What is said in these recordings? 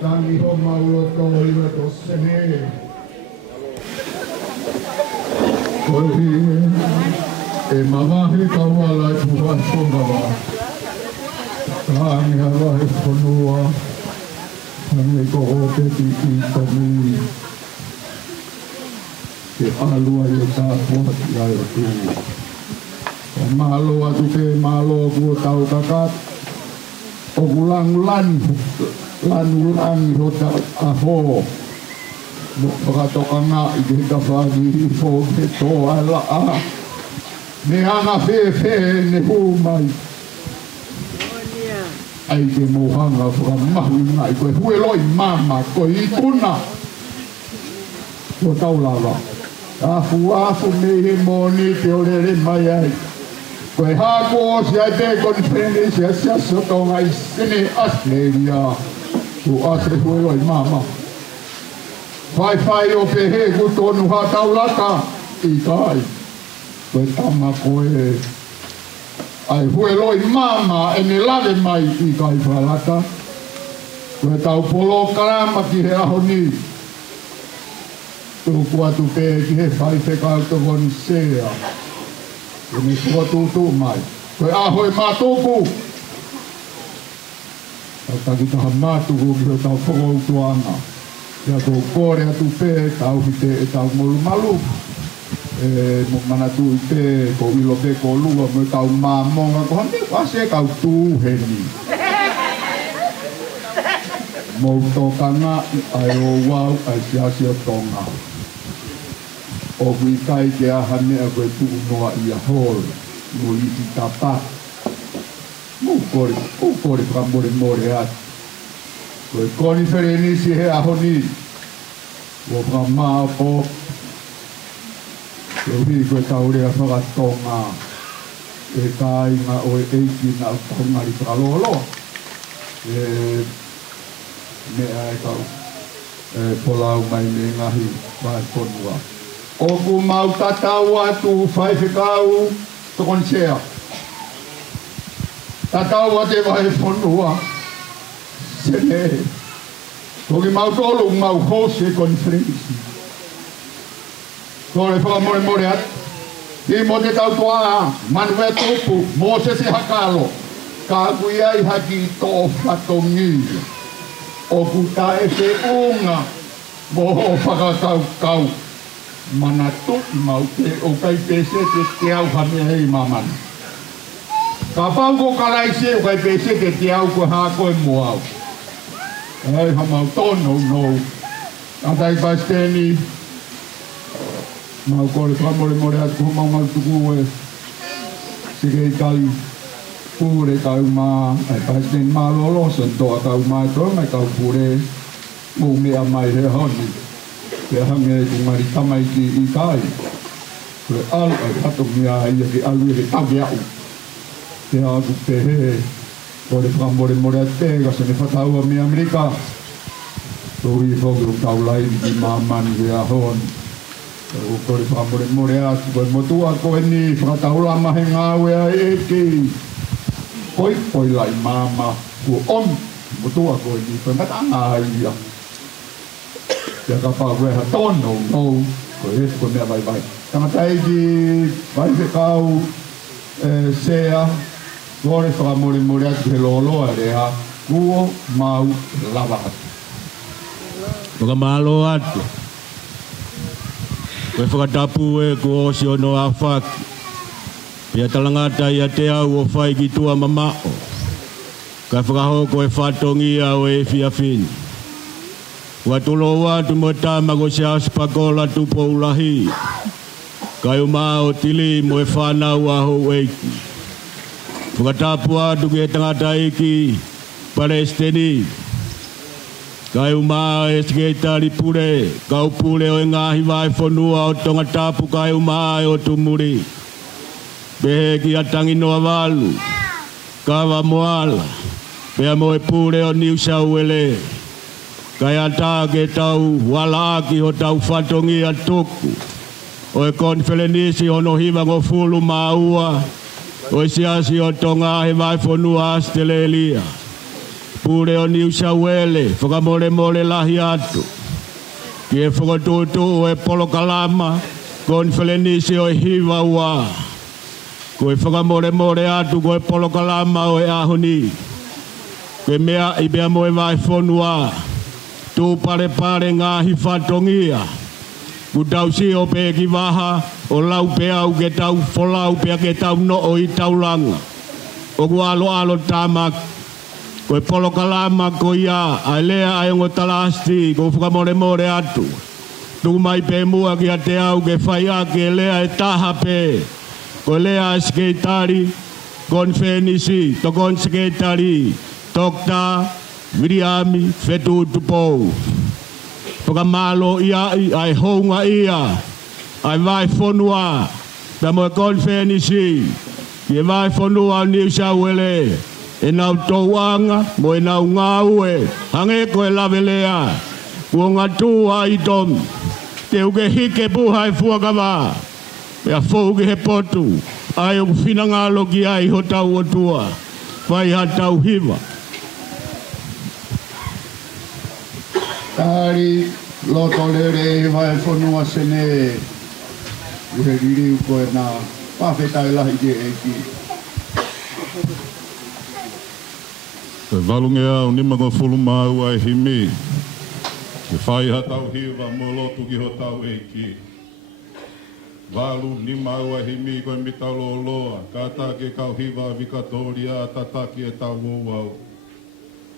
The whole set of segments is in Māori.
Tangi homma uloto iwe tossene. Koi e mamahi kawala tuhan songawa. Tangi hawa e konua. Tangi ko ope titi tomi. Ke alua yo tapuat yayo tu. Malo atu ke malo ku tau kakat. O ulang-ulang. Lan-ulang hota aho Makatokanga ikitafagi Fogeto ala Ni hanga fefe ni humay Ay ke mohanga Mahunay ko'y hueloy mama Ko'y ituna Ko taulala Afu mehe moni Teorere mayay Ko'y hako siya de konferensya Siya sotong ay sini Australia Tu ase hueloi mama. Fai o pehe kutonu ha taulaka. Ikai. Koe tama koe. Ai hueloi mama ene lave mai ikai falaka. Koe tau polo karama ki he aho ni. Tu kuatu pehe ki he fai te kauto kon sea. Ene kuatu mai. Koe aho e matuku. Tau kita hamatu ko tau whakau tuanga. Ia tō kore atu pē, tau hite e tau molu malu. Mo manatu i pē, ko ilo pē ko lua, mo tau māmonga, ko hante wase kau tūheni. Mo tōkanga ai o wau, ai siasi o tonga. O kui kai te ahane a koe tuu noa i a hol, mo iti tapa. Kore whamore atu. Koe koni where nisi he aho ni. Wo whamā po. Koe hui koe taurea whakatonga. E kāinga o e eiki na tonga i whakalolo. Mea e kau. Polau mai me ngahi vai konua. O ku mau tatau atu whai whikau tokon sea. Tatau ate vai whanua. Sene. Toki mau tolu mau hose konferensi. Kore whakamore at. Ti mo te tau toa manue tupu. Mose se hakalo. Ka kuia i haki tō whatongi. O kuta e te unga. Moho whakakau kau. Manatu mau te o kai pese te au hamea hei mamani. Ka pau ko kalai se o kai pese te au ko ha ko moau. Ai ha mau tono no. Andai basteni. Mau ko le more at ko mau tuku e. Sige kai pure kau ma ai basteni ma lolo son do kau ma to mai kau pure mo me mai he honi. Ke hange ku mari tamai ki i kai. Ko al ato mia ia ki alu e tagiau. Te aku te he, ko le whamore te, ka se ne whataua mi Amerika. Tō i whokiru tau lai ki mamani ki a hon. Ko le whamore atu, ko e motua ko e ni whataula mahe ngāwe a eki. Poi lai mama, ko on, motua ko e ni, ko e matanga ia. Te ka pā weha tono, no, ko e ko mea vai. Tamatai ki vai whekau sea, Kore whakamore atu he loloa rea, kuo mau lava atu. Whakamalo atu. Koe whakatapu e ko osi ono a whaki. Pia talangata ia te au o whai ki tua mamao. Kai whakahoko e whatongi au e whiawhini. Ua tulo watu mo tāma ko se aspakola tupo ulahi. Kai umao tili mo e whanau aho eiki. Whakatapu atu ki e tangata iki Palestini. Kai uma e seketari pure, kau pure o ngahi vai fonua o tonga tapu kai uma o tumuri. Behe ki atangi noa walu, kawa moala, pea moe pure o New South Wales. Kai ata ke tau wala aki ho tau whatongi a toku. O e konfelenisi hono hiva ngo fulu maua, o e siasi o tonga he vai fonua Australia. Pure o New South Wales, whakamore more lahi atu. Ki e whakatutu o e polokalama, konfelenisi o e hiva ua. Ko e whakamore more atu ko e polokalama o e ahoni. Ke mea i bea mo e vai fonua, tu pare ngahi whatongia. Ku tau si o pe ki waha, o lau pe au ke tau wholau pe ke tau no o i tau langa. O ku alo tamak, ko e polokalama ko ia, a lea ai ngo talasti, ko whakamore more atu. Tu mai pe mua ki a te au ke whaia ke lea e taha pe. Ko lea sketari, konfenisi, to kon sketari, tokta, viriami, fetu tupou. Whakamalo ia ai hounga ia, ai vai fonua, ta mo konfenisi, i vai fonua New South Wales, e nau touanga, mo e nau ngaue, hange ko e lavelea, ua ngatua i tom, te uke hike puha e fuakawa, e fou ki he potu, ai o whinangalo ki ai ho tau o tua, whai ha tau hiva. Tāri, loto lere e vai whanua sene, uhe riri uko e nā, pāwhetai lahi ke e ki. Te valunge au nima ko fulu mau ai himi, ke whai ha tau hiva mo lotu ki ho tau e ki. Walu ni mau a himi koe mi tau loa, kata ke kau hiva vikatoria tataki e tau wau.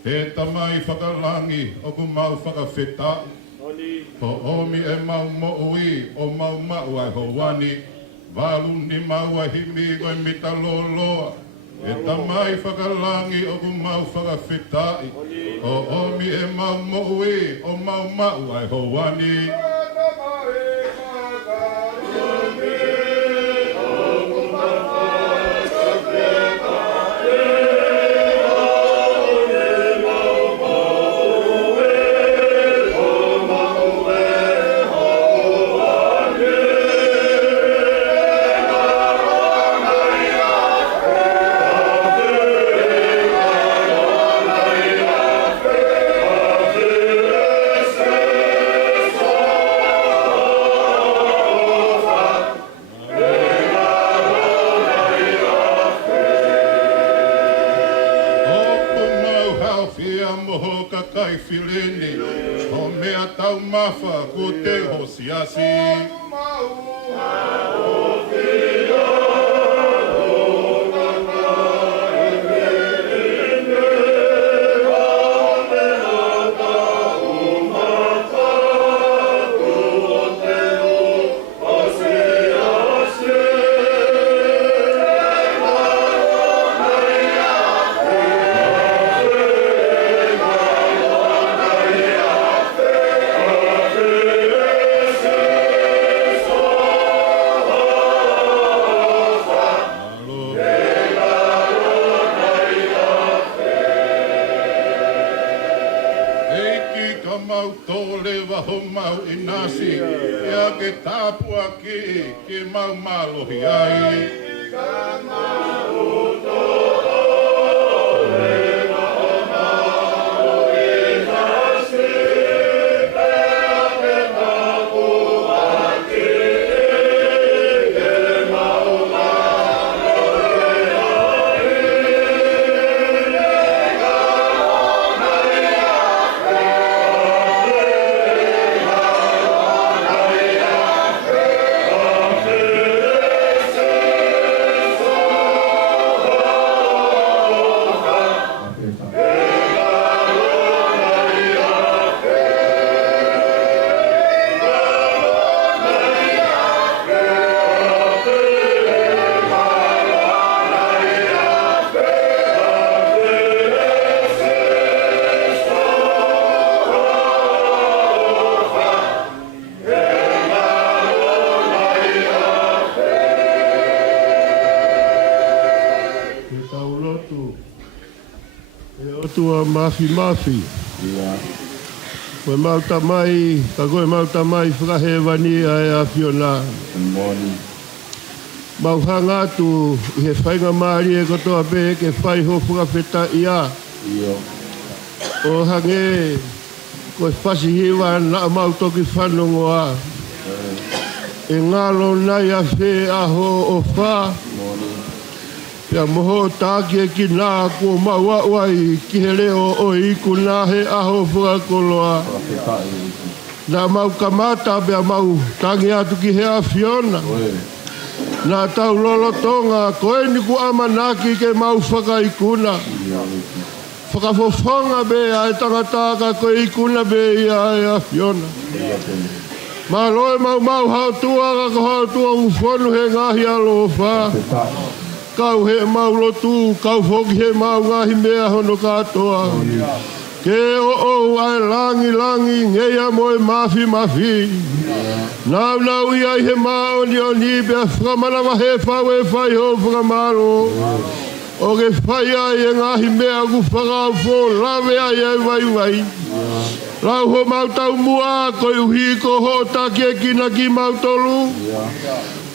He tamai whakalangi o ku mau whakawheta. Ho omi e mau mo'ui o mau mau ai ho wani. Walu ni mau a himi koe mi tau loa. He tamai whakalangi o ku mau whakawheta. Ho omi e mau mo'ui o mau mau ai ho wani. Filini, o mea tau mafa ku te hosiasi. Mau inasi, ia ke tapu aki, ke mau malohi ai. tua mafi. Koe mauta mai, ka koe mauta mai whakahewani ai a Fiona. Mauhanga atu I he whainga maari e kotoa pe ke whai ho whakawheta ia. O hange koe whasi hiwa na mautoki whanongoa. E ngalo nai a whe aho o wha. Pia moho tāki e ki nā kua maua wai ki he leo o iku nā he aho whakakoloa. Nā mau kamata pia mau tangi atu ki he a Fiona. Nā tau lolo tonga koe ni ku amanaki ke mau whakaikuna. Whakafofonga be ai tangataka koe ikuna be ia a Fiona. Mā loe mau hau tua ka hau tua ufonu he ngahi alofa. Kau he mau lotu, kau foki he mau ngahi mea hono katoa. Ke o ai langi, ngeia moe mafi. Nau ia he mao ni o ni bea whakamanawa he whawe whai ho whakamaro. O ke whai ai e ngahi mea ku whakau fo, lawe ai vai. Lau ho mau tau mua, koi uhi ko ho taki e kina ki mau tolu.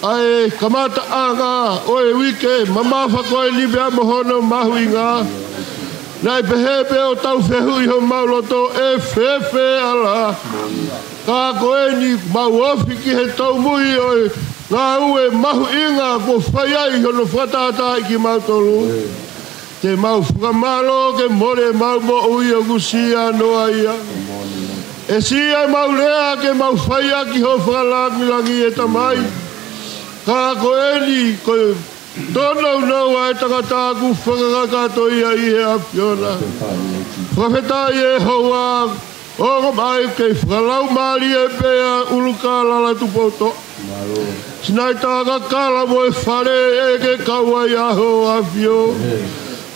Ai kamata anga oe wike mama whakoe ni bea mohono mahuinga. Nai pehepe o tau whehui ho mauloto e whewhe ala. Ka koe ni mau ofi ki he tau mui oe ngā ue mahuinga ko whaiai hono whatata ki mautolu. Te mau whakamalo ke more mau mo ui o kusia noa ia. E sia mau lea ke mau whaia ki ho whakalangi e tamai. Ka koe ni koe tono noa e takataku whakakato ia I he a Fiona. Whawheta I e hoa o mai kei whakalau maari e pea uluka lala tupoto. Sinai taka kala mo e whare e ke kaua aho a Fio.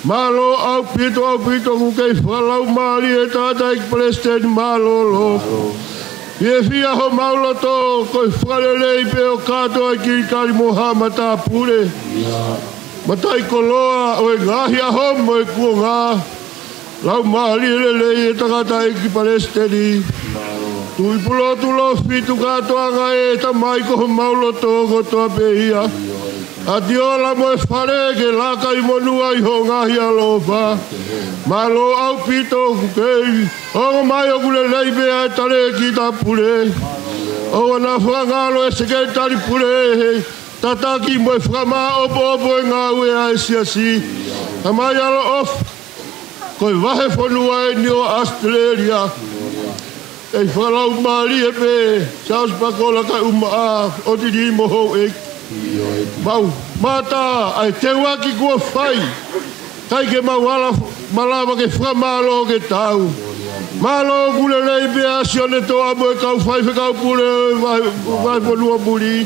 Malo au pito ku kei whakalau maari e tata ik Palestine malolo. Ie fia ho mauloto koe whakarelei pe o katoa ki kari moha mata pure. Matai koloa o e ngahi aho mo e kua ngā. Lau mahali relei e takata e ki Palestini. Tui pulo tulo fitu katoa ngā e tamai ko ho mauloto ko toa pe ia. Ati ola mo e whare ke laka I monua I ho ngahi alofa. Malo au pito kukei. O mai o kule leipe ai tale ki ta pule. O na whangalo e seke tari pule. Tataki mo e whama opo e ngā ue ai siasi. A mai alo of. Koe wahe whanua e ni o Australia. E whalau maari e pe. Saus pakola kai umaa. O tiri moho e. Mau, mata, ai te waki kua whai. Kai ke mawala malawa ke whamalo ke tau. Malo kule rei bea sione toa mo e kau whai whekau pule vai ponua muri.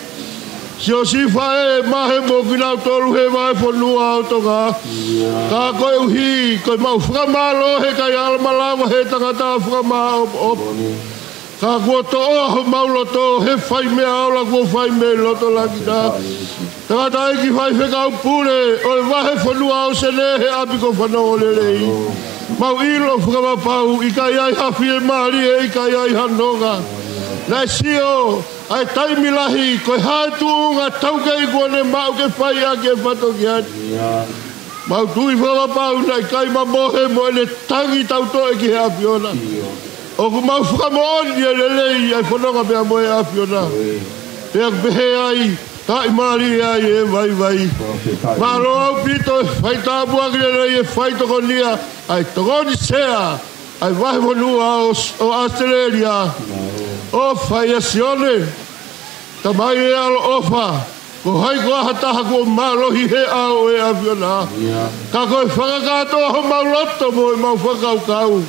Sio si whae mahe mo kinau tolu he vai ponua o toka. Ka koe uhi, koe mau whamalo he kai ala malawa he tangata whamao. Ka kua to oho mauloto he whai mea ola kua whai me loto lakita. Tangata eki whai whekau pule o e wahe whanua o sene he apiko whanau o lelei. Mau ilo whakamapau I kai ai hawhi e maari e I kai ai hanonga. Nai sio ai taimilahi koe hatu unga taukei kuone mau ke whai a ke whatoki ati. Mau tui whakamapau nai kai mamohe mo ene tangi tauto e ki he a Fiona. O ku mau whakamooni e lelei ai whanonga mea mo e a Fiona. Pea kupehe ai kai maari ai e vai. Malo au pito e whai tāpua ki lelei e whai tokonia. Ai tokoni sea. Ai wahe monua o Australia. O whai a sione. Tamai e alo ofa. Ko hai koa hataha ko malohi he ao e a Fiona. Ka koe whakakato ho mauloto mo e mau whakaukau.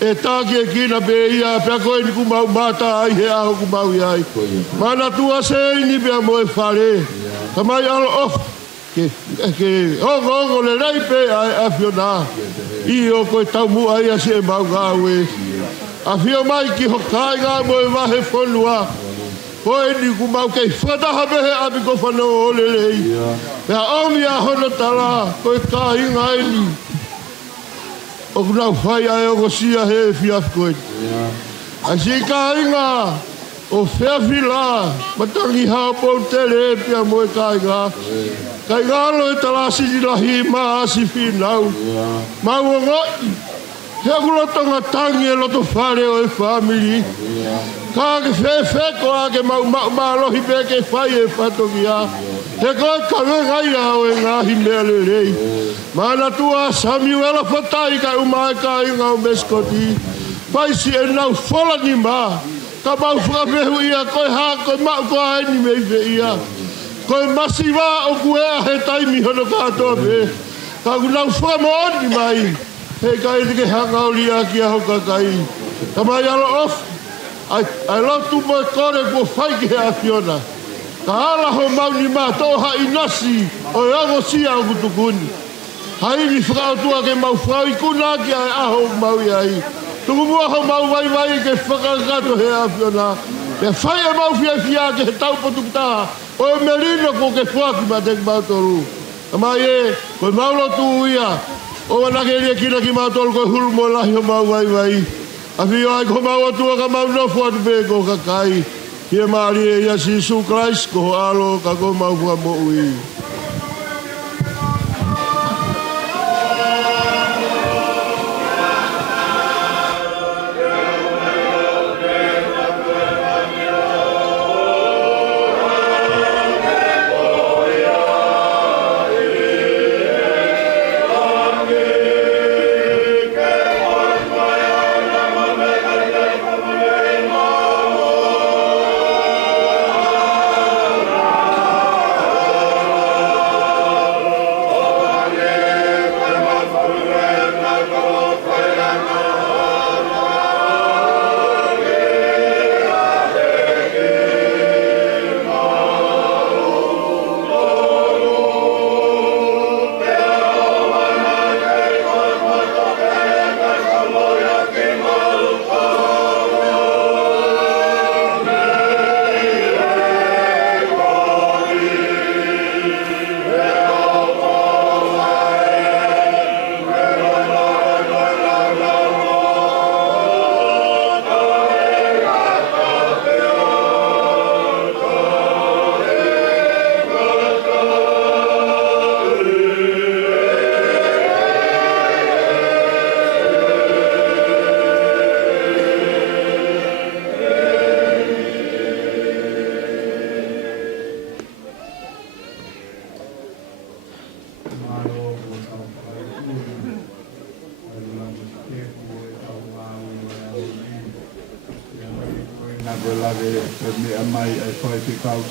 E tāki e kina pe ia, pia koe ni ku mau mata ai he aho ku mau iai. Mana tua se ini pia mo e whare. Tamai alo of. Ke ongo le rei pe ai a Fiona. I o koe tau mu ai a si e mau ngāwe. A Fio mai ki hokai ngā mo e wahe whanua. Koe ni ku mau kei whataha mehe api ko whanau o lelei. Pia omi a hono tala, koe ka inga ini. o kuna whai ai o gosia he fiaf koe. A si ka inga o whiawhila, matangi hapau tere pia moe ka inga. Ka inga alo e talasi ni lahi maa si whinau. Mau o ngoi, he kulotonga tangi e loto whare o e family. Ka ke whewheko a ke mau lohi pe ke whai e whatoki a. He koe kawengai a o e ngahi mea le rei. Mana tua Samuela Fatai ka umai ka inga o meskoti. Pai si e nau whola ni ma. Ka mau whakapehu ia koe ha koe mau koe ni mei pe ia. Koe masiwa o kue a he taimi hono katoa pe. Ka ku nau whakamoa ni mai. Hei kai te ke hanga o lia ki a hoka kai. Ka mai alo off. Ai lotu mo e kore kua whai ki he a Fiona. Ka ala ho mau ni ma toha inasi o e ago sia o kutukuni. Hai ni whakautua ke mau whau i kuna ki ai aho mau i ai. Tuku mua ho mau vai ke whakakato he a Fiona. Pe whai e mau fia ke he taupo tukutaha. O e merino ko ke whaki ma te mau toru. Amai e, koe mau lotu ia. O wanake lia kina ki mau toru koe hulu mo lahi ho mau vai. A whio ai ko mau atua ka mau nofu atu pe ko kakai. Kia maari e ia Sisu Christ ko alo ka ko mau fua mo ui.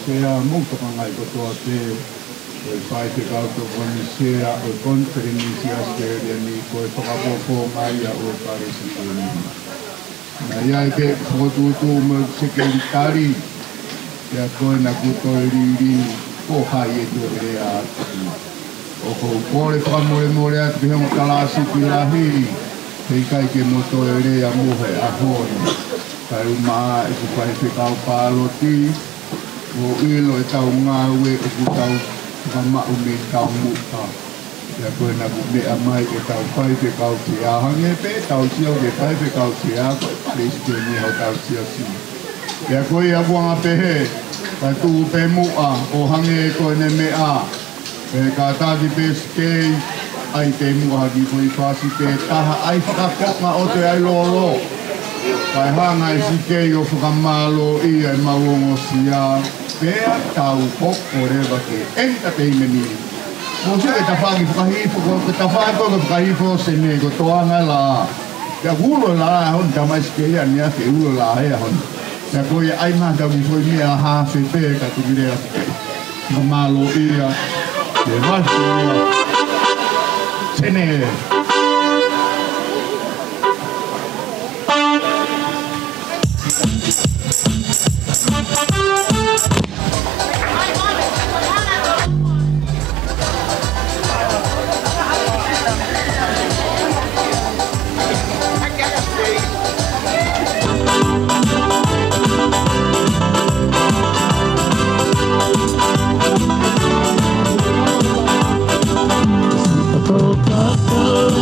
Sea muito kangai ko to ate o fai te kau to koni sea o konferensi asteria ni ko e whakapoko mai a o kare si koni. Na ia e te whakotutu mo sekretari ia koe na kuto e riri ko hai e to e a o ko kore whakamore atu ki hemo kalasi ki lahi hei kai ke moto e re a mohe a honi kai umaa e ku whai te kau pāloti o ilo e tau ngāwe e ku tau whamau me tau muka. Ia koe na ku mea mai e tau whai te kau te ahange pe, tau sia o ke whai te kau te a, koe pare si te ni hau tau sia si. Ia koe ia buanga pehe, kai tuu pe mua o hange e koe ne mea. E ka tāti pe skei, ai te mua ki koe whasi pe taha, ai whakakoka o te ai lolo. Kai hanga e sikei o whakamalo ia e mauongo sia. Pea tau koko rewa ke entertainment ni. Mo se e tawhangi whakahifo ko, ke tawhangi ko whakahifo se me ko toanga la. Kia ulo la hon, tamai skei ania ke ulo la hea hon. Kia koe ai mahta ki koe mea hawhi pe ka tukirea ka malo ia. Ke vasu ia. Sene. Oh,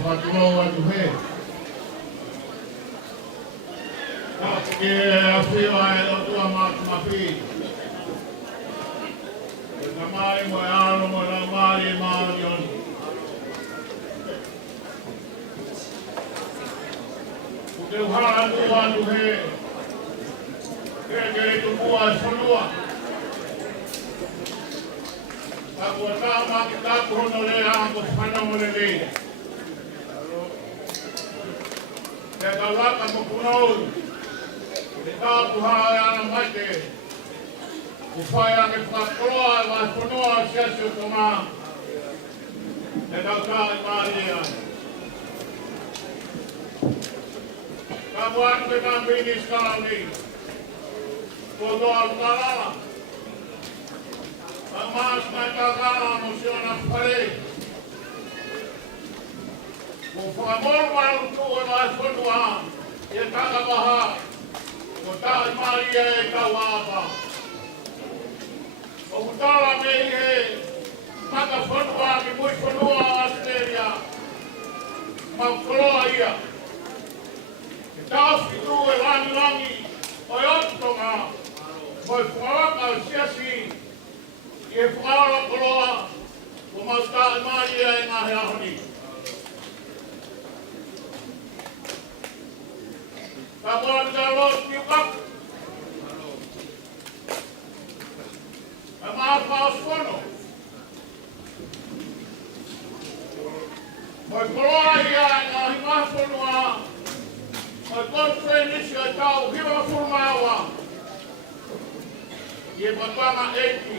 whakanoa tu he. Ke a whiwa e o tua mātu mawhi. Ka mai mo e alo mo na mai e maari oni. Te uhara tua tu he. Ke tu mua e whanua. Ka kua tā maki tā kuhono le a ko whanau le le. Te ka laka mo kunou. Te tā kuhaa e ana maite. Ku whai ake whakoroa e wai whanua siasi o tō Te tau tā e maari e ana. Ka buatu te tā mini skala ni. Ko toa utarala. Ka maas mai tā kāna no siona whare. Ko whakamoru maru tu e mai whanua. E taka maha. Ko tā e maari e tau āpa. Ko utara me he. Taka whanua ki mui whanua Australia. Mau koroa ia. Tauki tu e rangi o otonga mo e whawaka o siasi i e whawara koroa o mauta e mai e ngahe ahoni. Ka mora te alo ki ukap. Ka maa whao swono. Mo e koroa ia e ngahe mahwhanua o conference o tau hiwa formawa. I e patanga eki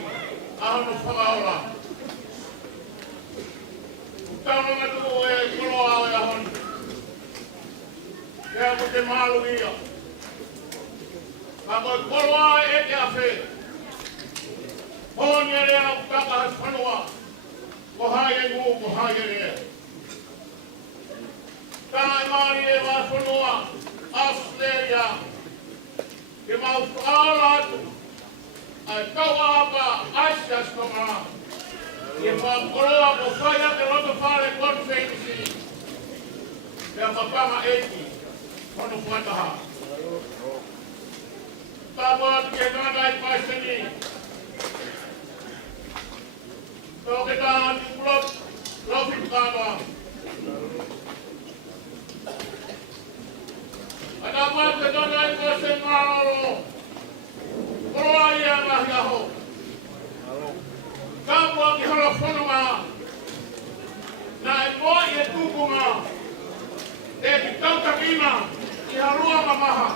ahono whakaora. Utanga ngatu e koloa o e ahoni. Kea mo te malu ia. Ka mo e koloa e eke a whe. Honi e rea utaka has whanua. Ko hai e ngu, ko hai e rea. Tāna e maari e wā whanua. Australia, ke mau whaalatu, ai tau apa aisias tonga, ke mau koroa ko whaia te roto whare konfenisi, ke a mapanga eki, hono whataha. Tāpua ke nāngai paiseni, tō ke tāna ti kulot, lofi kāma. Ada mate dona e kose maroro. Koroa ia ngahi aho. Kapua ki hara whanunga. Na e moi e tukunga. E ki tautakina i harua mamaha.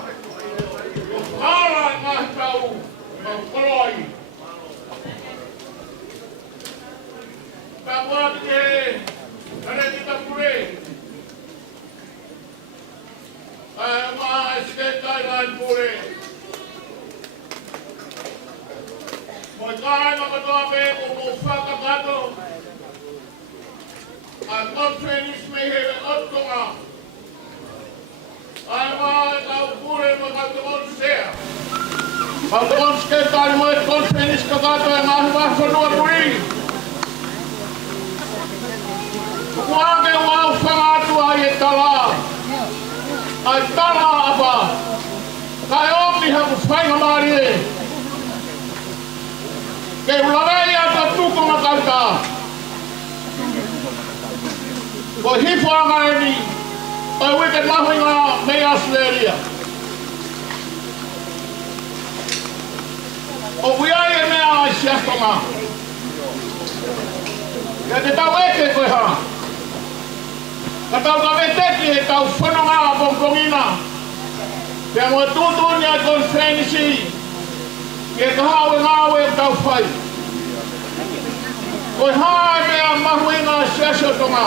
O whaara e ngahi tau. Ma koroa i. Kapua ki te kare ki tapure. Ma estate Thailand pure. Mo kai ma katoa pe mo whakakato. A conference me he otonga. Ai ma kau pure mo katoon sea. Katoon skate tali mo e conference kakato e ngahi wa whanua puri. Kuange wau whangatu ai e tala. Ai tala apa. Kai omni haku whainga maari e. Kei ularei ata tuko makauta. Ko hifo angaeni. Oi wicket mahuinga mei Australia. O wiai e mea ai siastonga. Ia te tau eke koe ha. Ka tau ka veteki he tau whanonga a bongkongina. Pea mo e tūtuni a konfenisi. Ke ka hawe ngāwe e tau whai. Koe hae mea mahuina siasiotonga.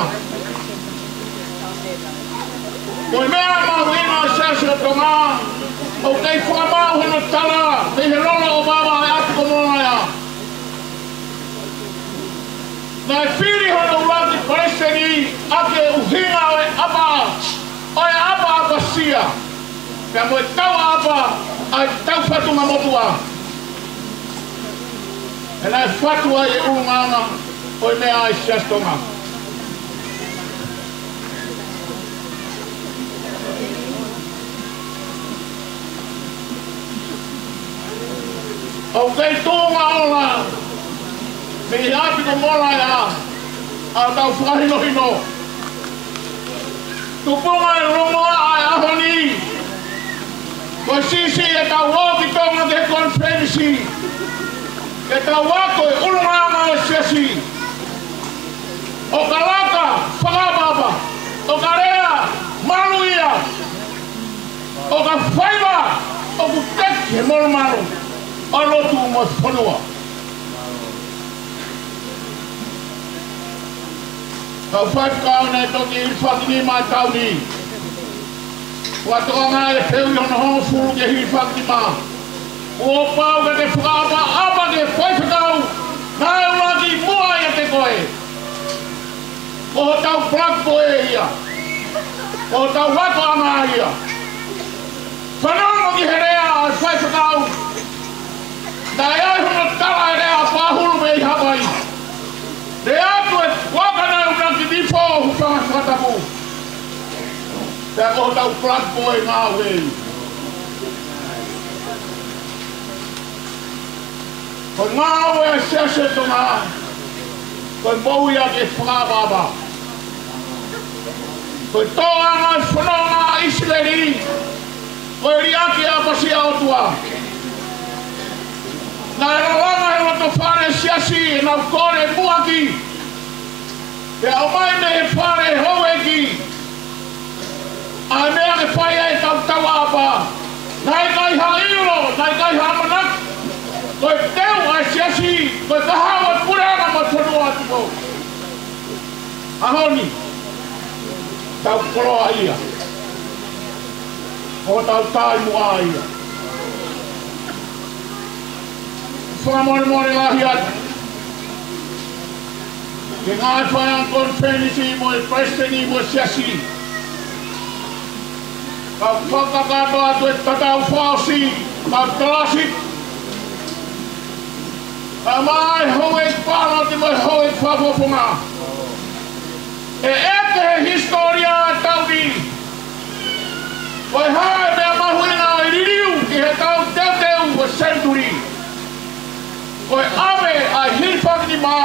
Koe mea mahuina siasiotonga. O kei whakamau hono tala. Kei he rola o baba e atu komona ia. Nai whiri hono urati preseni ake uhinga o e apa. O e apa sia. Pea mo e tau apa ai tau whatunga motua. E nai whatua e urunganga o e mea ai siastonga. O kei tōnga ola. Me api ko mola ya. A tau whakahino hino. Tupunga e rongoa ai ahoni. Ko sisi e tau hoki tonga te konferensi. E tau wako e ulunganga o siasi. O kalaka, whakababa. O karea, maluia. O ka whaiva, o ku teki he moro maru. O lotu mo whanua. Kau whaikau nei toki i whakini mai tau ni. Watoka ngā e peu yon hongo furu ke hi whakini mā. Ua pau ke te whakapa apa ke whaikau. Nā e ulaki mua ia te koe. Ko tau plak koe ia. Ko tau wako anga ia. Whanongo ki herea a whaikau. Nā e ai hono tala e rea pāhuru me i Hawaii. Re atu e wakana unaki nifo hupanga whatamu. Te ako tau plak koe ngā wei. Ko ngā wei a siase tonga. Ko mou ia ke whakababa. Ko toa ngā whanonga Israeli. Ko riaki a pasi autua. Nā e rawanga he wato whare siasi e nau kore muaki. Te au mai me he whare hoeki. A mea ke whai e tau tau apa. Nai kai ha iro, nai kai ha manak. Koe teu a siasi, koe kahawa puranga ma tonua atu mo. Ahoni. Tau koroa ia. O tau tai mua ia. Whakamore lahi atu. Ke ngā whaiang konferensi mo e presteni mo siasi. Kau whakakato atu e tatau whaosi, kau talasi. Ka mai hoe whāna te mai hoe whapoponga. E eke he historia e tauri. Koi hae mea mahuina i ririu ki he tau teuteu o century. Koi ame a hilwhakini mā.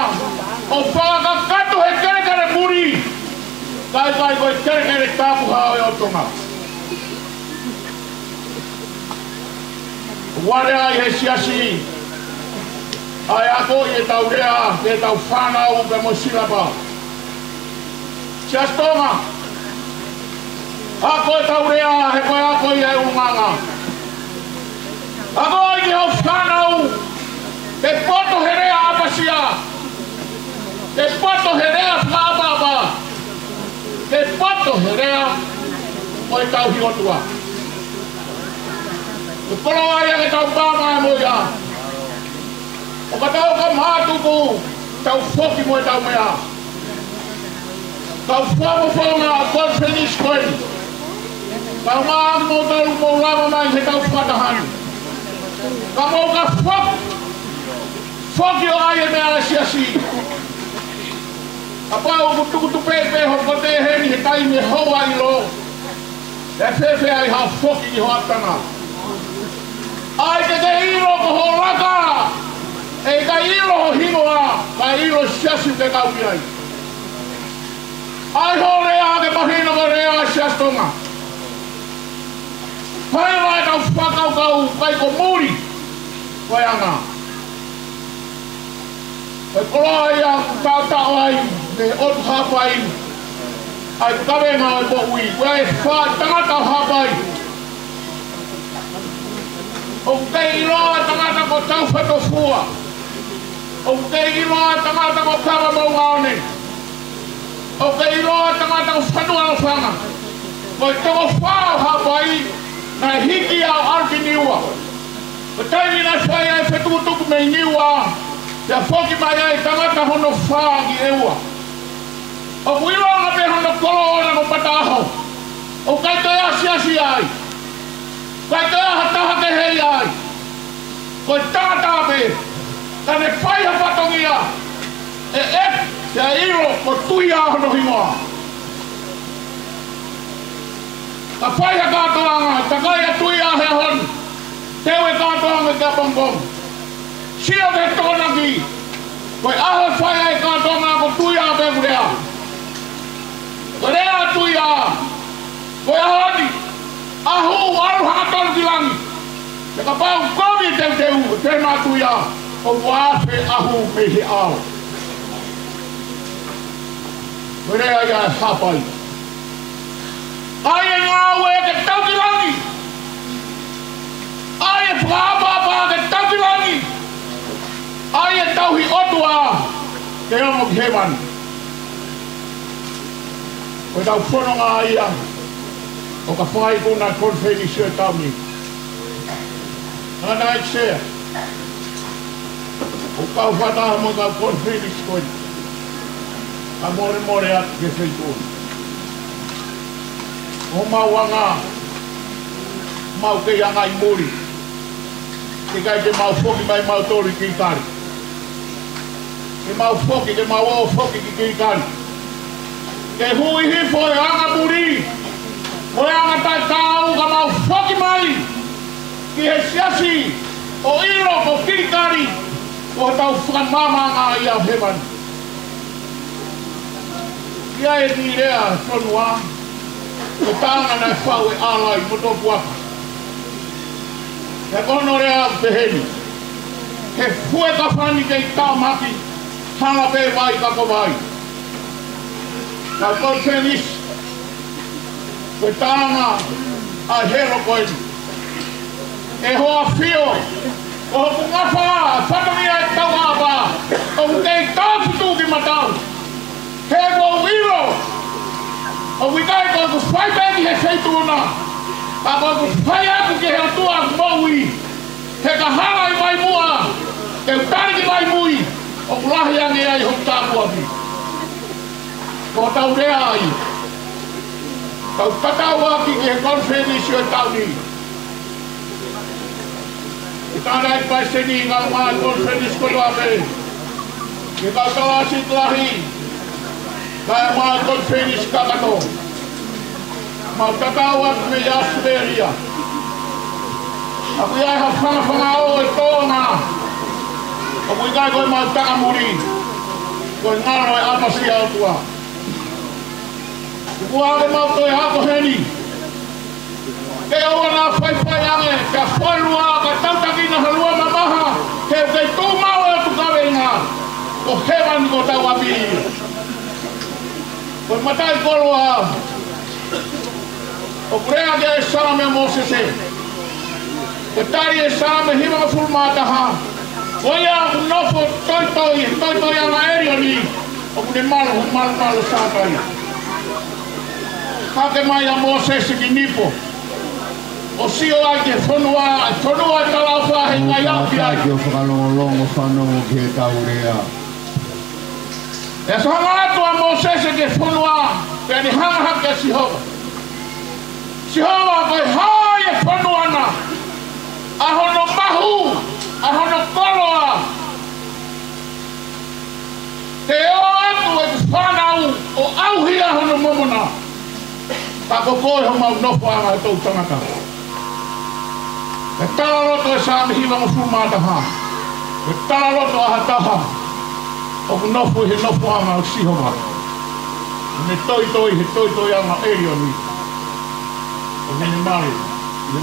O whakakato he kerekere muri. Kai koi kerekere tāpuha o tonga. Ware ai he siasi. Ai ako i e tau rea, e tau whanau pe mo silapa. Sias tonga. Ako e tau rea, he koe ako i e umanga. Ako i hau whanau. Te poto he rea apasia. Te poto he rea whaababa. Te poto he rea o e tau hirotua. Te kolo ai e tau pāma e moia. O ka tau ka mātuku, tau whoki mo e tau mea. Tau whapoponga a konferensi koe. Tau maang mo tau mo lama mai he tau whatahani. Ka mo ka whoki o ai e mea la siasi. A pau kutukutu pepe ho kote heni he tai me hoa i lo. E pepe ai ha whoki i ho atanga. Ai te iro ko ho raka. E ka iro ho hingoa, ka iro siasi te kaupi ai. Ai ho rea ke mahina ko rea sias tonga. Pai vai tau whakau kau, kai ko muri. Koe anga. E koloa ia tau tau ai, me otu hapai. Ai kawenga ai po ui, koe e wha tangata hapai. O kei iloa tangata ko tau whato fua. O kei iloa tangata ko kawa mau aone. O kei iloa tangata ko whanua no whanga. Ko toko whao hapai na hiki au arki niua. Ko taini na whai ai whetukutuku mei niua. Te whoki mai ai tangata hono whaangi eua. O kuiloa me hono kolo ona ko pataho. O kai toi asiasi ai. Kai toi hataha te hei ai. Ko tangata me. Ka ne whai hapatongia. E te iro ko tui a hono hingoa. Ka whai ha kātoanga, ta kai a tui a he hon. Teu e kātoanga kia bongbong. sio te tona ki. Koe aho whai ai kātonga ko tuia a peku rea. Koe rea tuia. Koe ahoni. Ahu aru hakatonu ki langi. Te ka pau komi teu tēnā tuia. O wāwhe ahu mehi ao. Koe rea ia e hapai. Ai e ngā ue ke tau ki langi. Ai e whāpāpā ke tau ki langi. Ai e tauhi otua ke ongo ki he mani. Koe tau whanonga ia o ka whai kuna konwheni sio tau ni. Ngana e ksea. O kau whataha mo ka konwheni skoini. A more atu ke whaikuna. O mauanga mau ke anga i muri. Ke kai ke mau foki mai mau tori ki kari. Ke mau foki, ke mau o foki ki kari. Ke hui hifo e anga muri. O e anga tai kau ka mau foki mai. Ki he siasi o iro ko ki kari. O tau whakamama ngā ia heman. Ia e ni rea sonua. Ko tāna nei whau e ālai moto puaka. He kono rea peheni. He fue ka whani kei tā maki. Hana pe vai kako vai. Ka konsenis. Ko tāna a hero koeni. E hoa fio. Ko hoku ngawha. Whatangia e tau āpā. O kei tāwhitu ki matau. He ko wiro. O wikai ko ku whai pēki he whaituna. Ka ko ku whai aku ki he atua maui. He ka hara i mai mua. Ke utari ki mai mui. O ku lahi ange ai hoku tāpua ki. Ko tau rea ai. Tau tatau aki ki he konwheni sio tau ni. I tāna i pai seni ngā ngā konwheni skolo ape. Ke kau tawasi tlahi. Kaya mga konwheni skakato. Mau tatau atu me yasu beria. Aku iai ha whanga o e tōna. Aku ikai koe mau takamuri. Koe ngaro e apasi autua. Iku ake mau toi hako heni. Ke aua nā whaiwhai ange. Ka whairua, ka tautaki na halua mamaha. Ke kei tū mau e tu kawenga. Ko hewan ko tau api. Koe matai koroa. O kurea ke e sāme a Mosese. Koe tari e sāme hima fulmātaha. Koe ia ku nofo toitoi ana erioni. O kune malu sātai. Hake mai a Mosese ki nipo. O sio ai ke whanua talau whahe ngai api ai. Ki o whakalongolongo whanongo ki he tau rea. E sanga atu a Mosese ke whanua. Pea ni hanga hake a Sihova. Sihova koe hai e whanuana. Ahono mahu. Ahono koloa. Te o atu e ku whanau o auhi ahono momona. Tako koe ho mau nofo anga e tau tangata. E tala roto e sāmi hiwa mo fumātaha. E tala roto aha taha. O ku nofo he nofo anga o Sihova. Me he toi anga erioni. O hene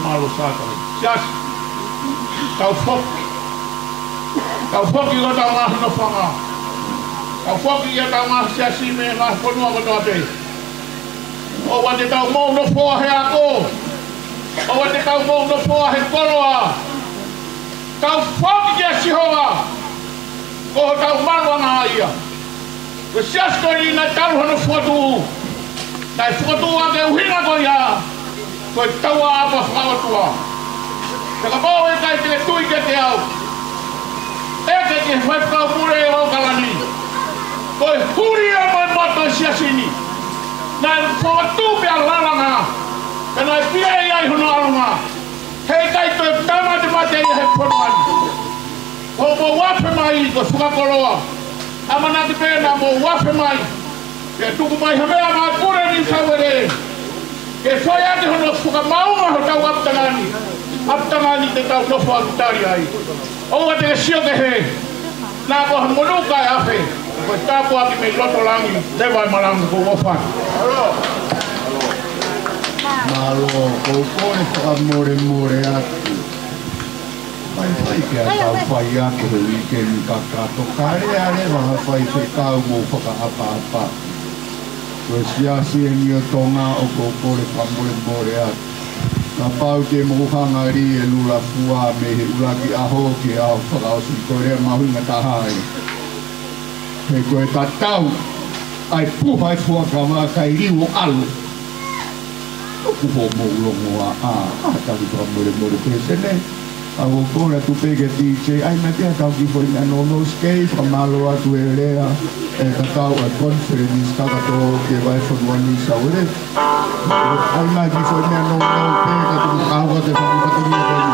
malo sātai. Siasi. Tau foki. Tau foki ko tau ngahi nofo anga. Tau foki ia tau ngahi siasi me ngahi konua ko tau ape. O wate tau mou no poa he ako. O wate tau mou no poa he koroa. Tau whoki kia Sihova. Ko tau marua ngā ia. Ko sias koni nai tau hano whatu. Nai whatu ake uhinga ko ia. Ko tau a apa whakatua. Te ka pau e kai te tui ke te au. Eke ke whaikau pure e o kalani. Ko huri a mai mato siasini. Nai whakatu pia lalanga. Ka nai pia e ai hono alunga. Hei kai toi tamate mate ia he whanuani. Ko mo wape mai ko whakakoloa. Amanati pēna mo wape mai. Ke tuku mai hamea mā kure ni sawere. Ke whai ate hono whakamaunga ho tau aptangani. Aptangani te tau nofo akutari ai. O Oga te sio te he. Na ko monuka e afe. Ko tapo aki me loto langi. Lewa malangu ko wofa. Malo, koukoe whakamore atu. Whai kia tau whai aku he weekend kakato. Kare are waha whai te kau mō whakaapa-apa. Ko siasi e nio tonga o koukoe whakamore atu. Ka pau te mohanga ri e lula fua me he ulaki aho ke au whakaosi korea mahuinga tahai. He koe tatau, ai puhai fua ka wā kai riwo alu. Oku ho mo ulongo a tali whakamore pesene. A o kora tu pege DJ, ai me te kau ki foi na no skate, whamalo atu e rea, e kakau a conference, kakato ke vai whanuani saure. Ai mai ki foi na no pega tu kau te whakatamia koni.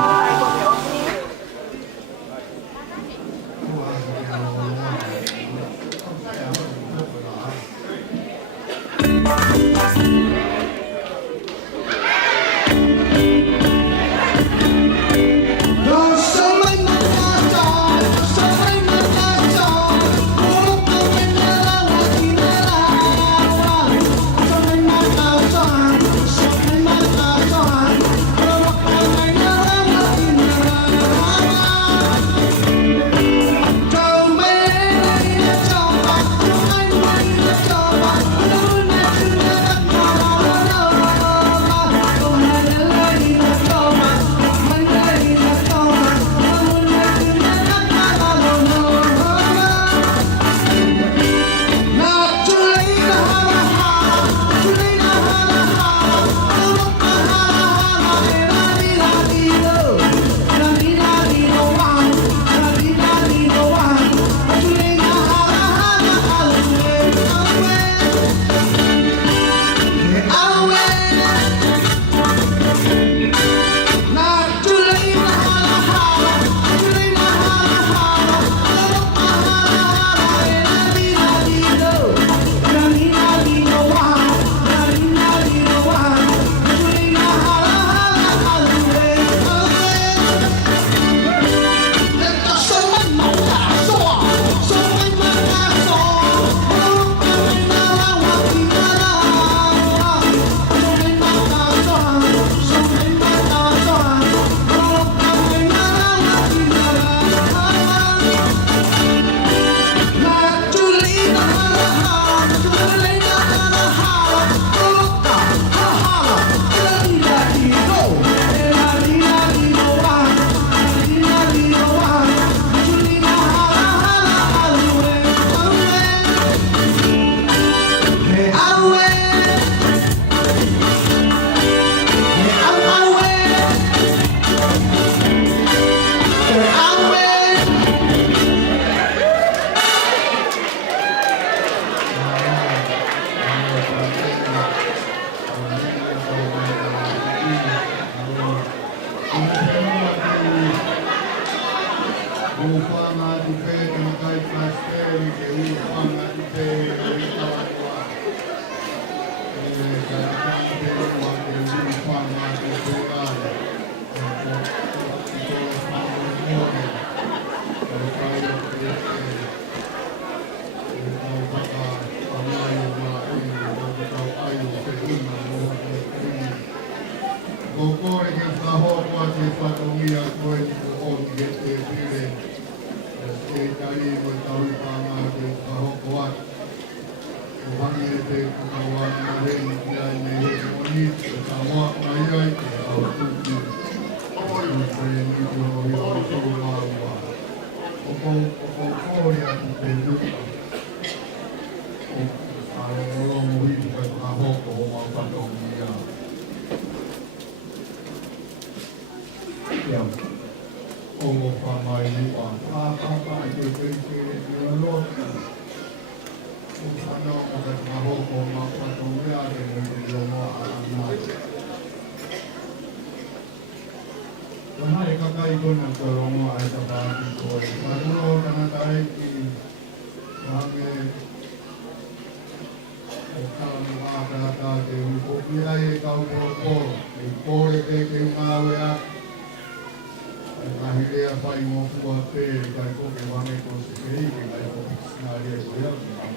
Nahilea pai mo fua pe kai ko ke wane ko se kei ke kai ko na ria ko ya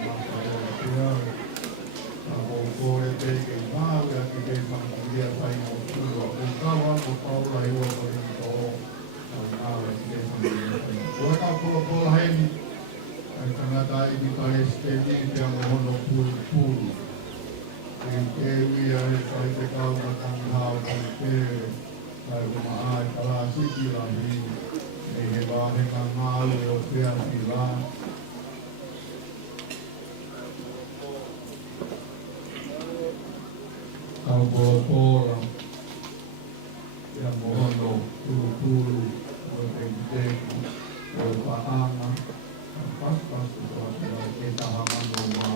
ma pa ya a ko ko e pe ke ma ya ke ke ma ria pai mo fua ko ka wa ko pa la i wa ko ni to na ya ke ma ko ka ko hai ni ai kana dai di kai ste ni te mo no pu ke wi ya kai ke ka ma kan ha ko pe kai ko ma ai kala si ki la ni e he ba he ka ma le o pe a ki la ka ko la ya mo no tu o te o pa ana pas o ke ta ha ma no ma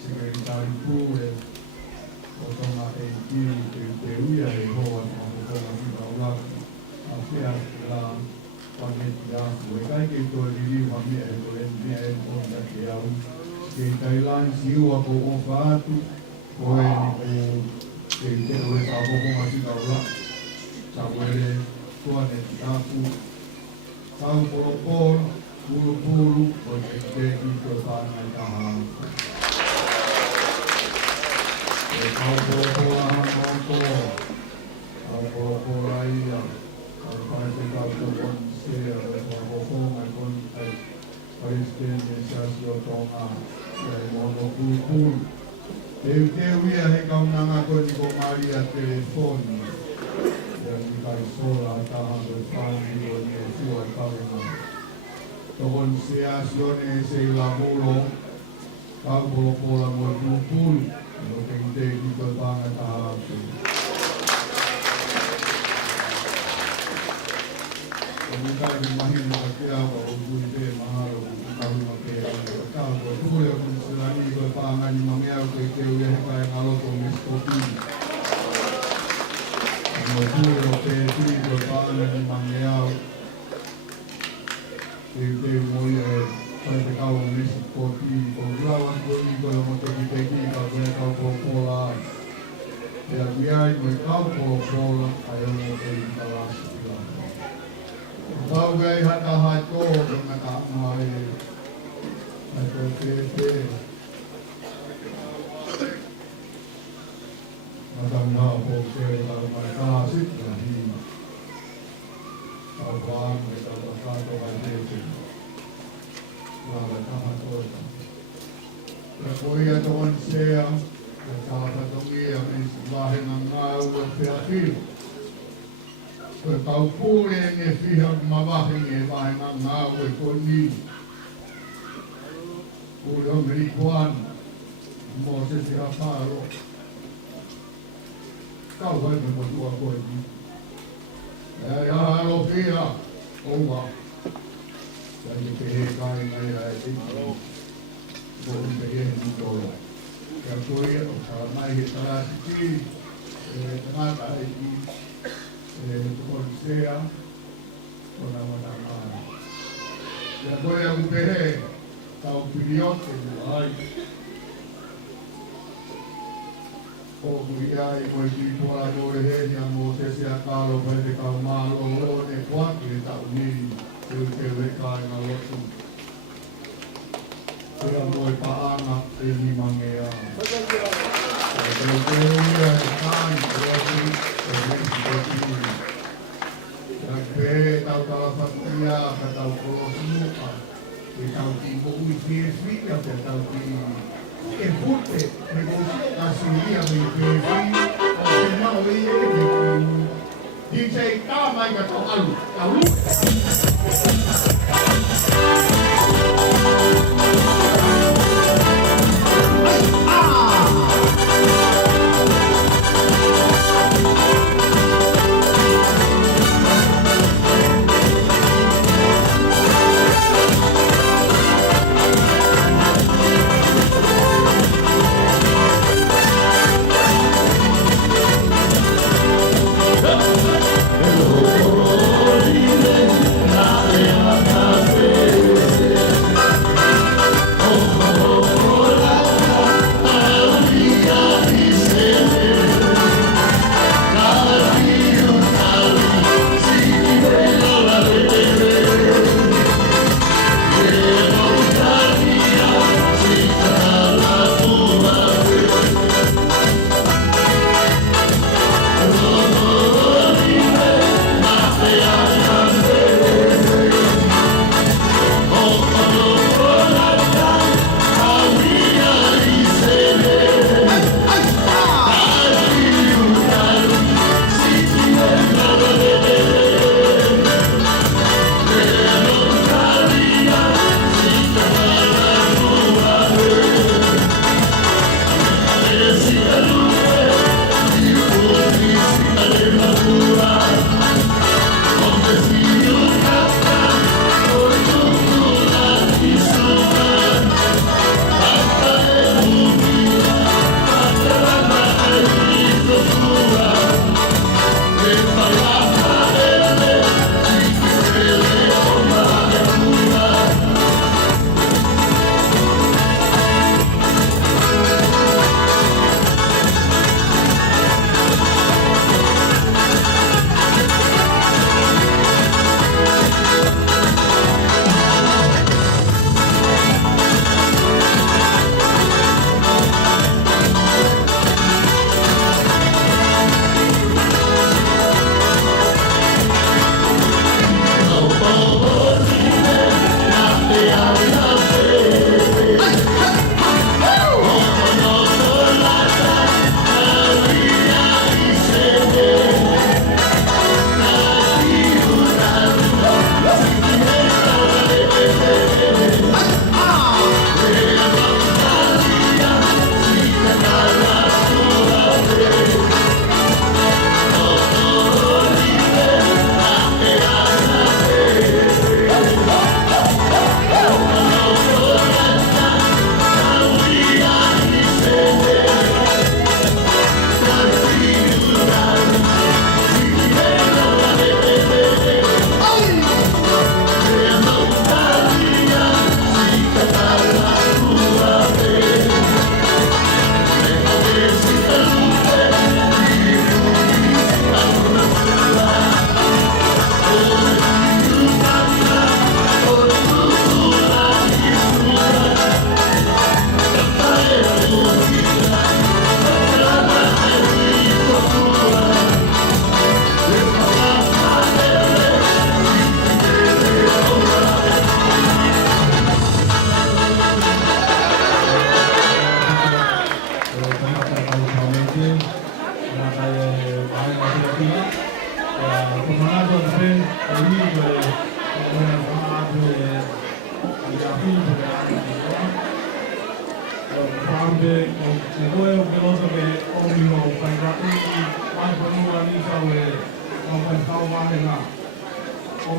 sekretari pure otoma e kiri te uia e hoa ma otoma kita ulaki a fea la paneti a e kai ke to lili ma mea e to mea e ona ke au ke tailani si ua ko o fatu ko e ni ke te o e sa ko ma si ka ulaki sa wele tuaneti a ku kau polo pulu o te ito whanai taha. E kau polo hana o tō, kau polo ia, kau whai te kau tō kon sea, e kau honga kon ai, pai stene sasi o tōnga, e mono pulu. Te uia he kau nanga koni ko maria telefoni, e ni kai sola taha koe whani o ni e fua i kawenga. Tokon se asione se la molo kau polo mo pul no te ki ko panga ta tu ni ka ni mahin no ke a o bu te mahalo ka no ke ka ko tu le ko se la ni ko panga ni mamea ko ke u he pa ngalo to mi skopi no tu le te ti ko panga ni mamea te moi pai te kau nisi kopi ko grawan ko ni ko mo te ki ka ko kau pola e a viai mo kau pola ai o mo te ka la sila kau gai hata ha to na ka mai ai ko te madam na ko se la mai ka sila ni kau bang me ka ka to ai te la taha la koia toan sea la taha tongia me vahe ngau o pea fil ko kau pule ne fiha mawahi e vahe ngau e koni pule o meri kuan mo se se haparo kau hai me mo tua koe ni e halo fiha owa Jadi kehekai ngai ai te ko te e ni tolo. Ka koe o sa mai he tala ki tangata ai ki ko sea o na wana mana. Ya koe a kupehe ka o piriote ai. O kui ai koe ki pola koe he ni a mo te sea kalo pai te kau malo o te kuaki e tau niri. Te rekai na lotu. Te amoi paana e ni mangea. Te uia e kai, te atu, te resi kotini. Te pe tau talafatia, ka tau kolosimuka. Te tau ki mui fiefia, te tau ki e pute, te kosi asilia me fiefia, o te mau e e ki DJ Kamai ka tau alu, tau lu. Oh,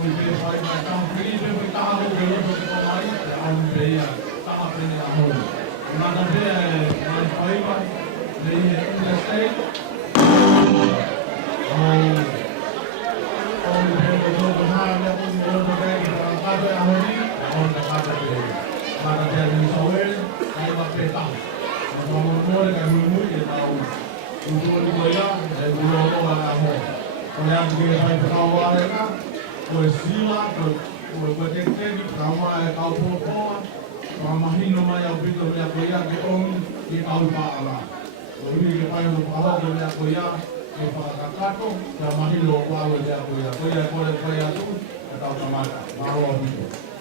mi pe fai mai tau kiri pe pe taha ko ke lo pe mai au mi pe ia taha pe ni amo na na pe mai fai mai le ni na stai au mi pe ko ko ha ya ko ni lo pe ka pe amo ni amo na ka pe para pe ni soe ai va pe ta no mo le ka mu mu e tau u ni ko ya e u lo ko amo Olha que vai para o ar lá, poesia, poesia que calma é calmo boa, calma hino mais ao pito me apoia que on e ao para lá. O que vai no para o me apoia e para cacato, calma hino o ao me apoia, apoia por el apoia tu, está o tomata, maro o pito.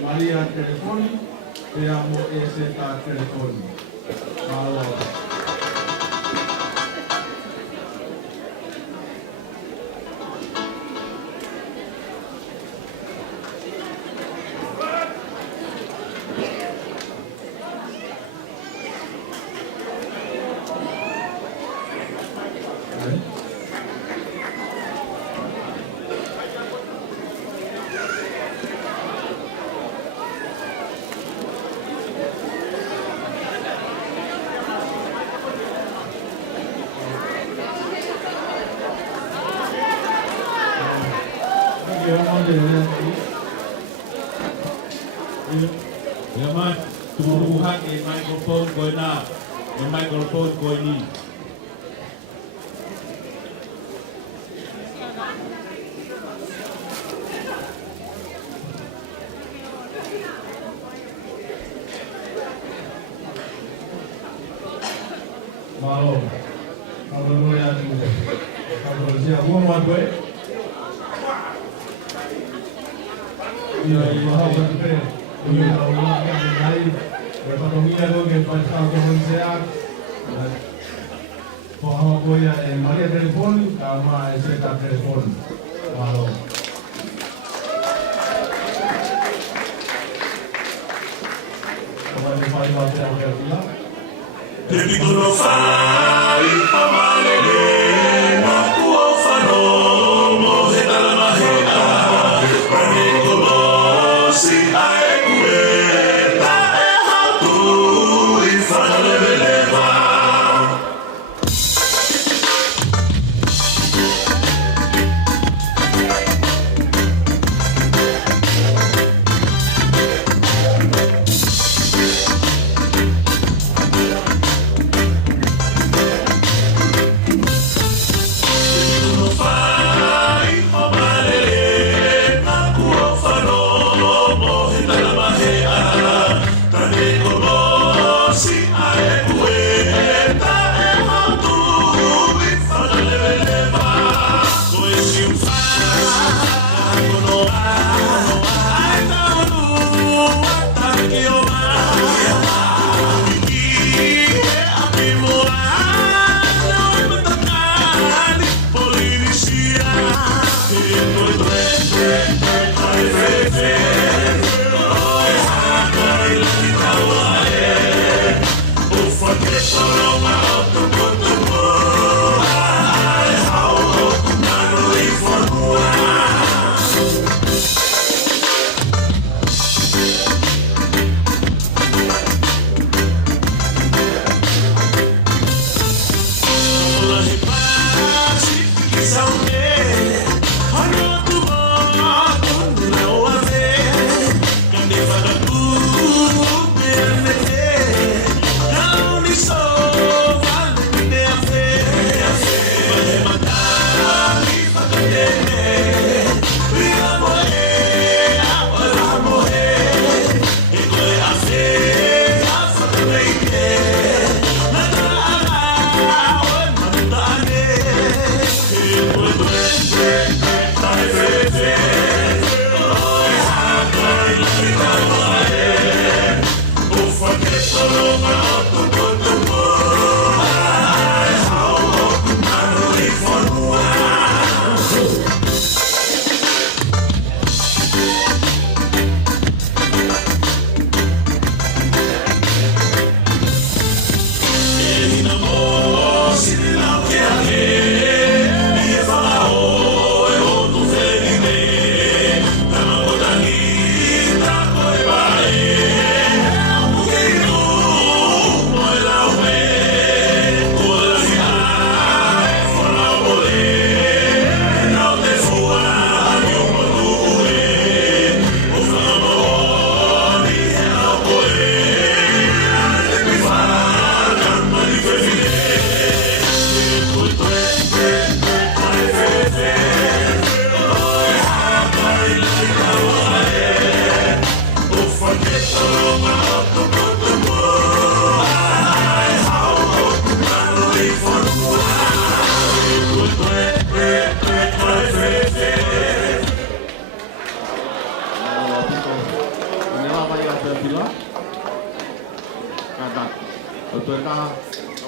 Maria telefoni, te amo ese ta telefoni. Malo. Yaman, tubuhan yung microphone ko na. Yung microphone ko ni. Malo. Kalau lu yang kalau siapa mau buat, ya mau buat. Ini Allah yang lain. Berpatungnya lo yang pasal kementerian. Bahwa boleh Maria telefon, kama saya telefon. Malo. Kalau di mana saya berbilang. Depi kono fai pamalele na kuofano mo hetala mahea pane kono si ai kueta e hatu I fana lebeleva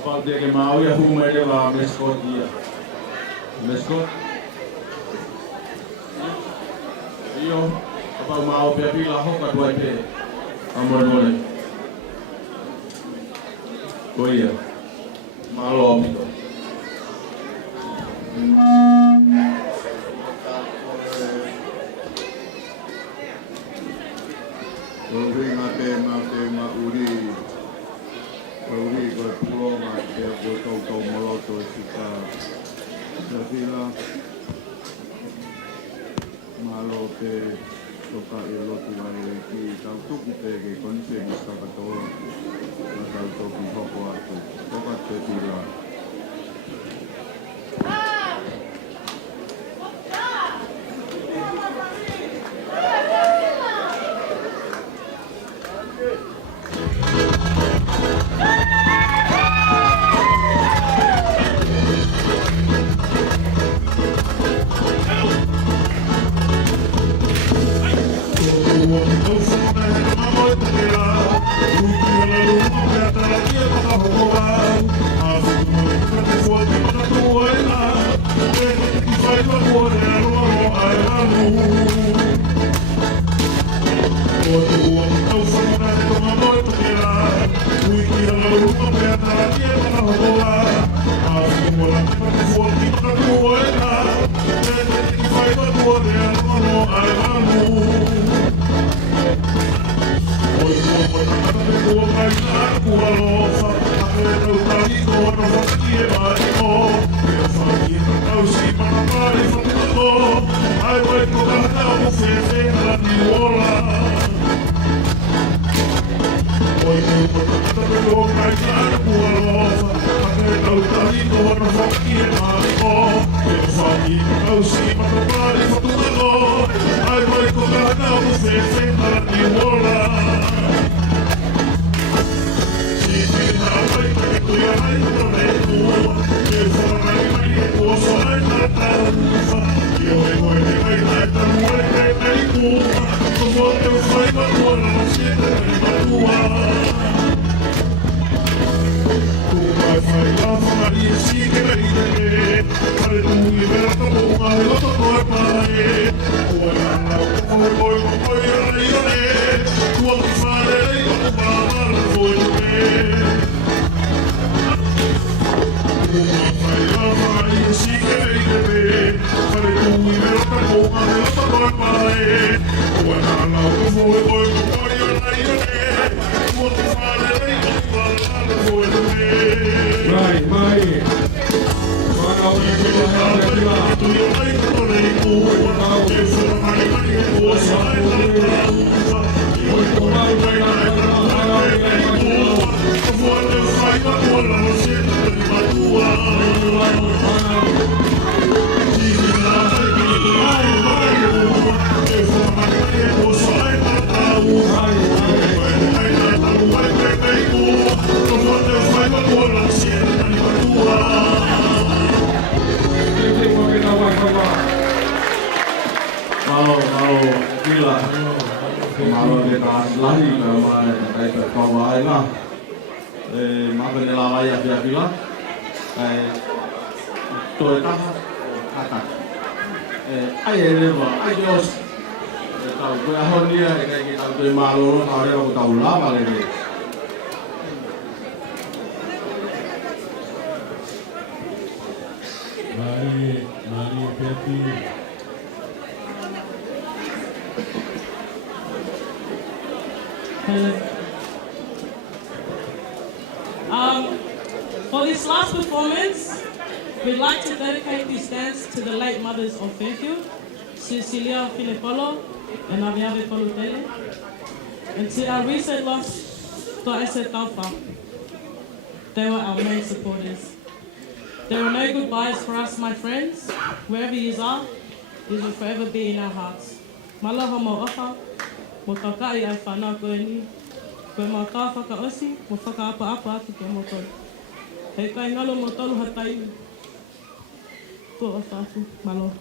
Apa dia ke mau ya rumah dia lah meskot dia. Meskot. Iyo, apa mau pergi lah hok kat dua pe. Amor boleh. Oh iya. Malu om itu. Uri ngate uri ko pulo ngate botol to moloto sika sabila malo pe toka ilo tuwai ki tau tuki te ke konse mista katoa na tau toki hoko atu toka te tila For this last performance, we'd like to dedicate this dance to the late mothers of Fairfield, Cecilia Filipolo and Aviave Polutele, and to our recent loss, To'ese Taufa. They were our main supporters. There are no goodbyes for us, my friends. Wherever you are, you will forever be in our hearts. Malaha mo ofa, mo takai ai whanau koe ni, koe mau tā whakaosi, mo whakaapa-apa atu ke mo tolu. Hei kai ngalo mo tolu hatai, ko o tātu, malo.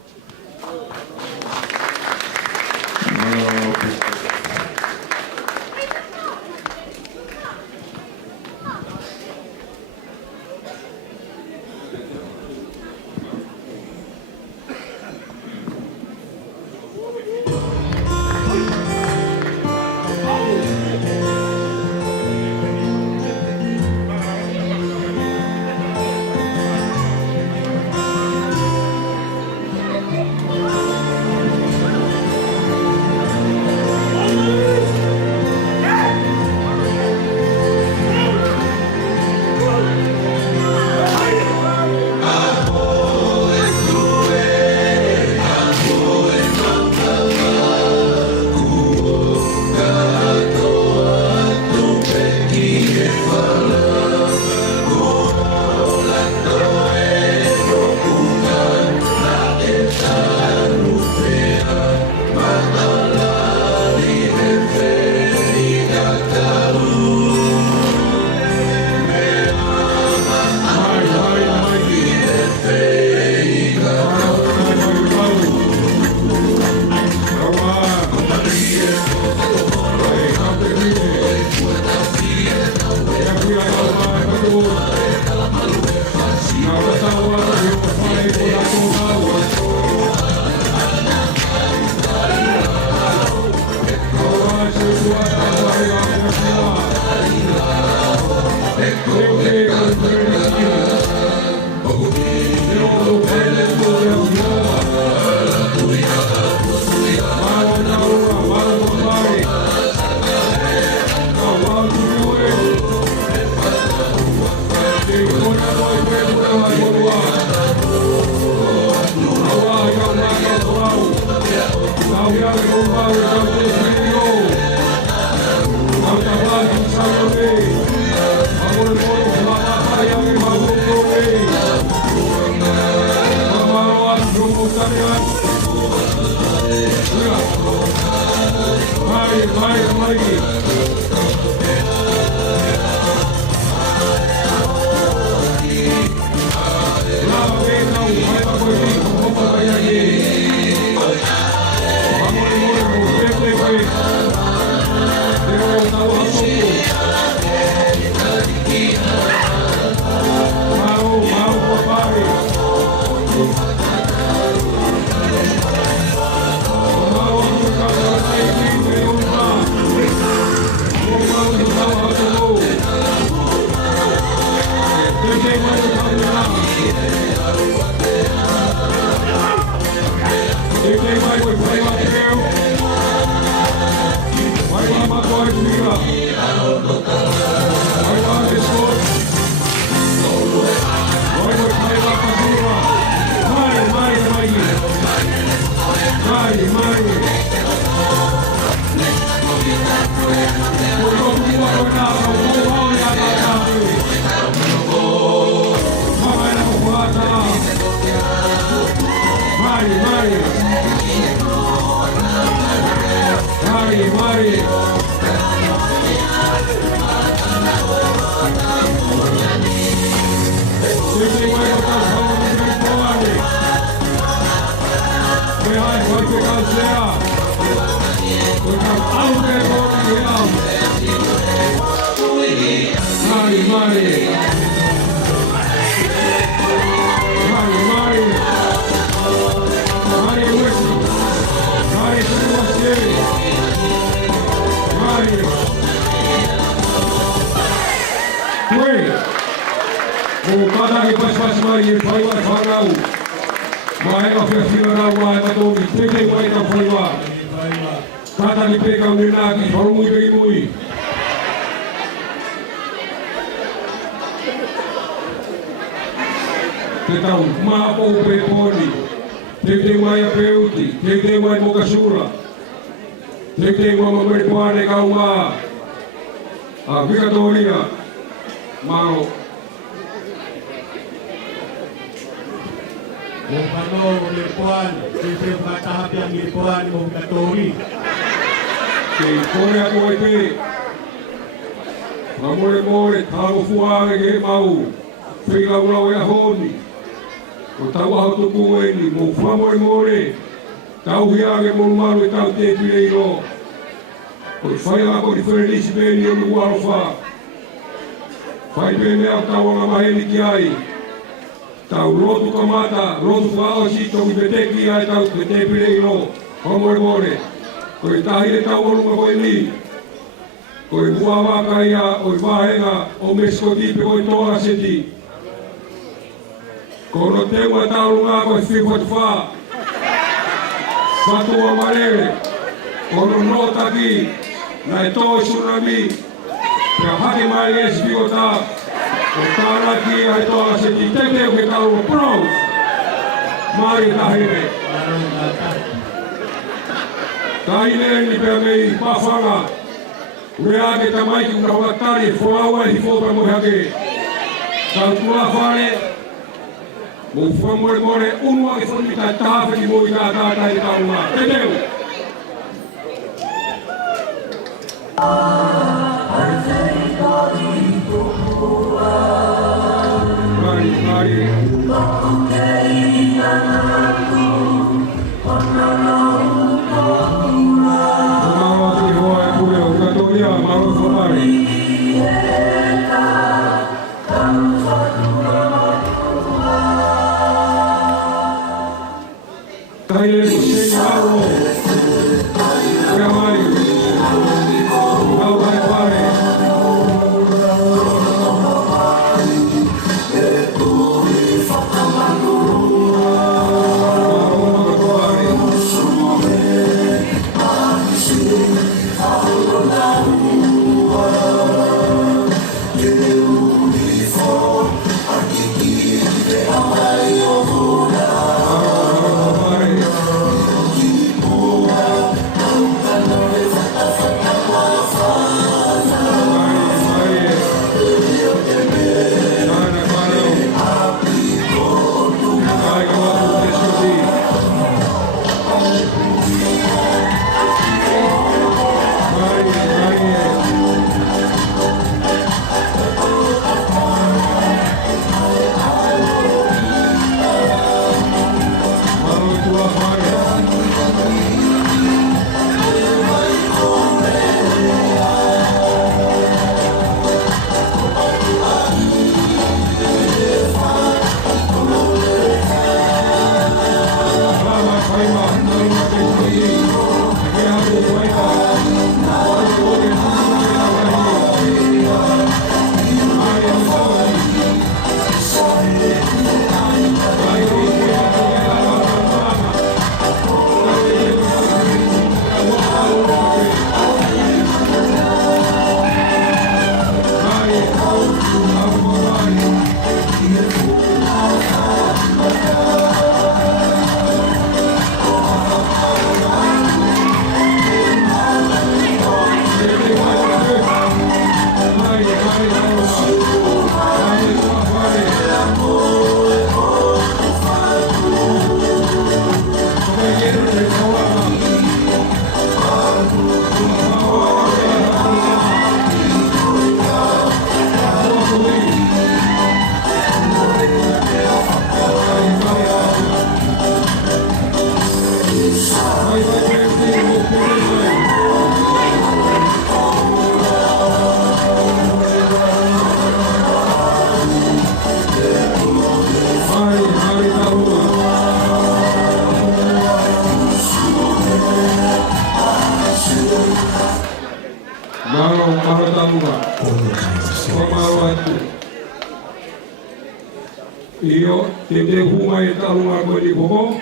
Io te hunga e talunga ko ni ko.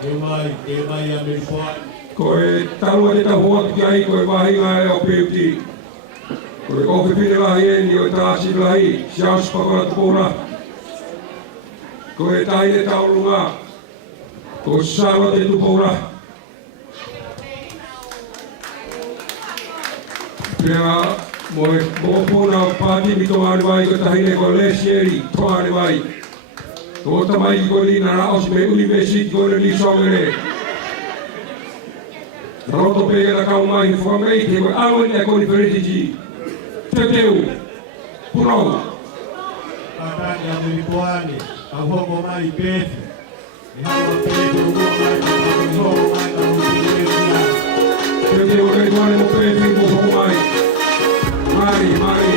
Ke mai a me poa. Ko e talunga te tahua ki ai ko e wahi ngai o peuti. Ko e ofi pine lahi e ni o tāsi lahi, siaus pakora tukora. Ko e tahi e taulunga, ko sawa te tukora. Pea mo e mopuna pāti mito ane vai ko tahine ko lesieri, to ane vai. Ko tamai ko lina raos me university ko le lisongere. Roto pega la kaumai whamei te koe alo ni a ko ni peretiti. Te teu, purau. Patani a me poane, a hoko mai pefe. E hawa pefe o mai ka hoko. Te teu kei tuane mo pefe mo hoko mai. Mari, mari.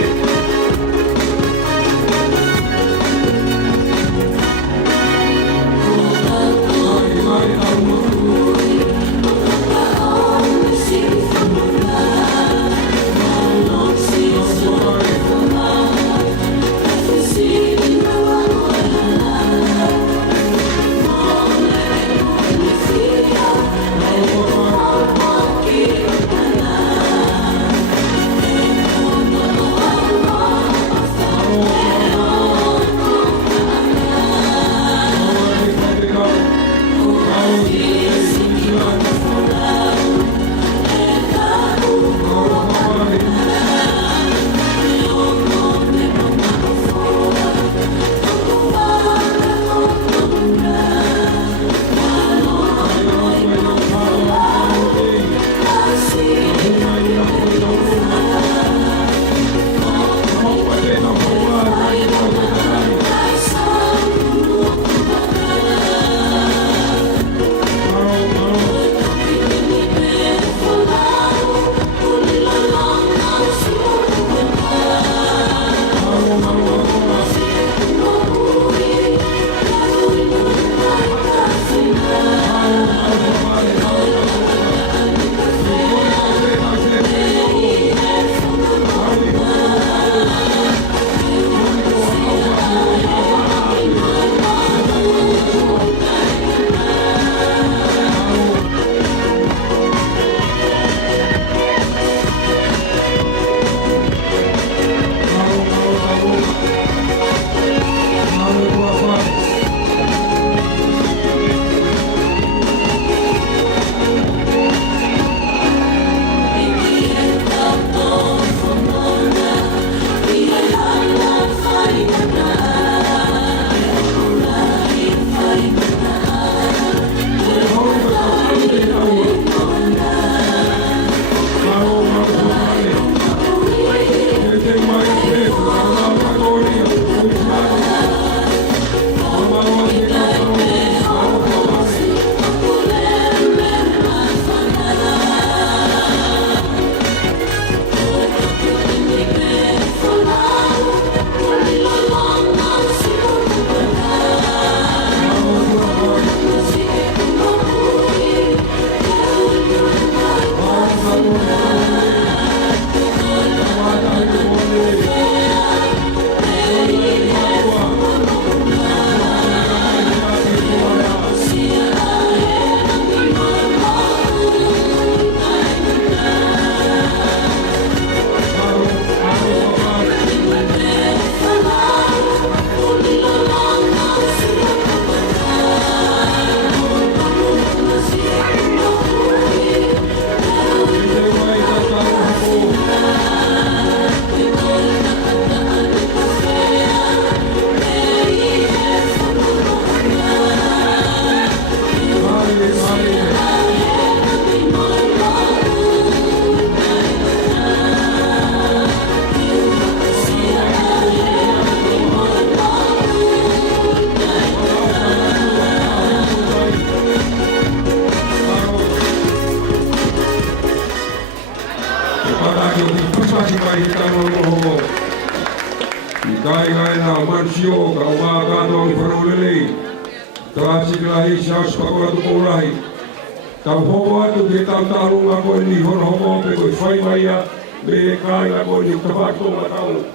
Tau homo atu ke tau talunga koe ni hono homo pe koe whai mai a me e kāinga koe ni utawako ma tau.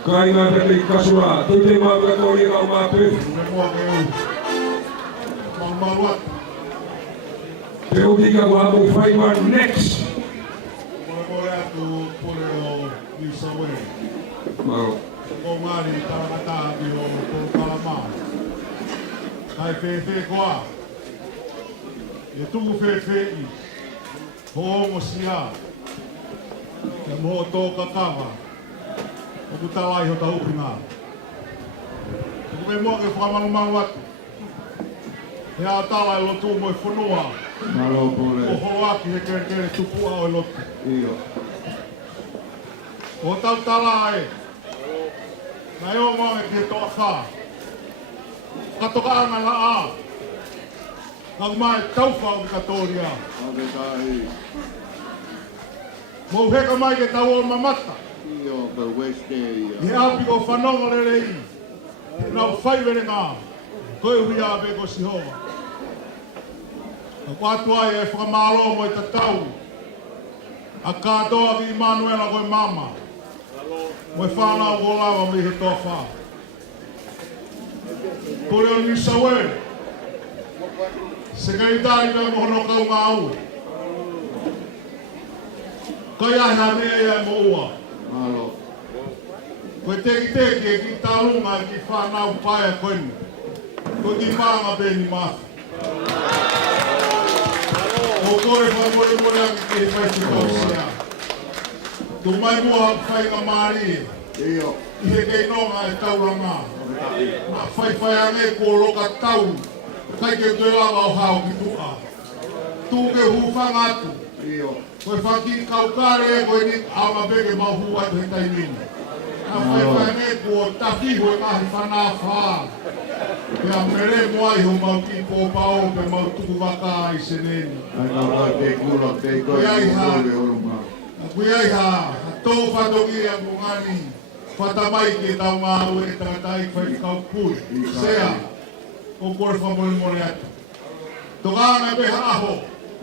Kai ngā pete i kasura, tui te mau katori rau mātu. Te utika ko hamu whaiwa next. Maro. Ko ngari tarakata ki o Kalama. Kai whewhe koa. E tuku whewhe i. Ho ongo sia. Ke moho tō kakawa. O ku tawai ho tau upinga. O ku me mua ke whakamanu atu. He a tawa e lotu mo e whanua. Maro pole. O ho aki he kere tupua o e lotu. Iyo. O tau tala e. Nai o mga ke toa wha. Katoka anga la a. Nau mai tauwha o katoria. Mau heka mai ke tau o mamata. He api ko whanonga lere i. Nau whaiwere ngā. Koe hui a be ko sihoa. Ko atu ai e whakamalo mo i tatau. A kātoa ki Manuela koe mama. Mo e whanau ko lawa mi he toa wha. Kore o Nisa Wele. Se kai tari ka mohono kau ngā au. Kai ai ha mea ia mo ua. Koe teki e ki talunga ki whanau paia koeni. Ko ki pānga beni mafi. O kore whamore aki ki he whaitu kausia. Tu mai mua whainga maari e. I he kei nonga e tauranga. A whai ange ko loka tau. Kai ke tue lawa o hao ki tua. Tu ke hufanga atu. Koe whaki kaukare e koe ni ama beke mahu atu he tainini. A whai ange ko tafiho e ngahi whanaa whaa. Pea mere moai ho mau ki pōpao pe mau tuku waka ai seneni. Koe ai ha, tō whatoki a mungani, whatamai ki tau ngā ue e tangatai whai kau pui. Sea, o kore whamori more atu. Tō ngāna beha aho,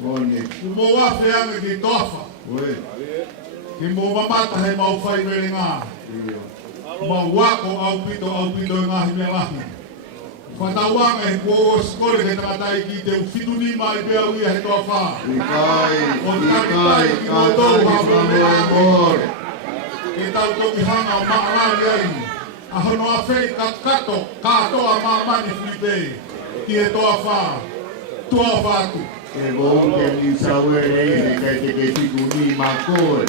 ku mō wafe anga ki tofa. Ki mō mamata he mau whai vere ngā. Mau wako au pito e ngahi mea lahi. Whatauanga he kua skore ke tangatai ki te whituni mai pia uia he toa wha. O taritai ki o tōu hawa mea ame. E tau toki hanga o maarani ai. A hono a whei ka kato, katoa maamani whipei. Ki he toa wha. Toa whatu. E vou ke Nisa Wele kai te ke whituni ma koe.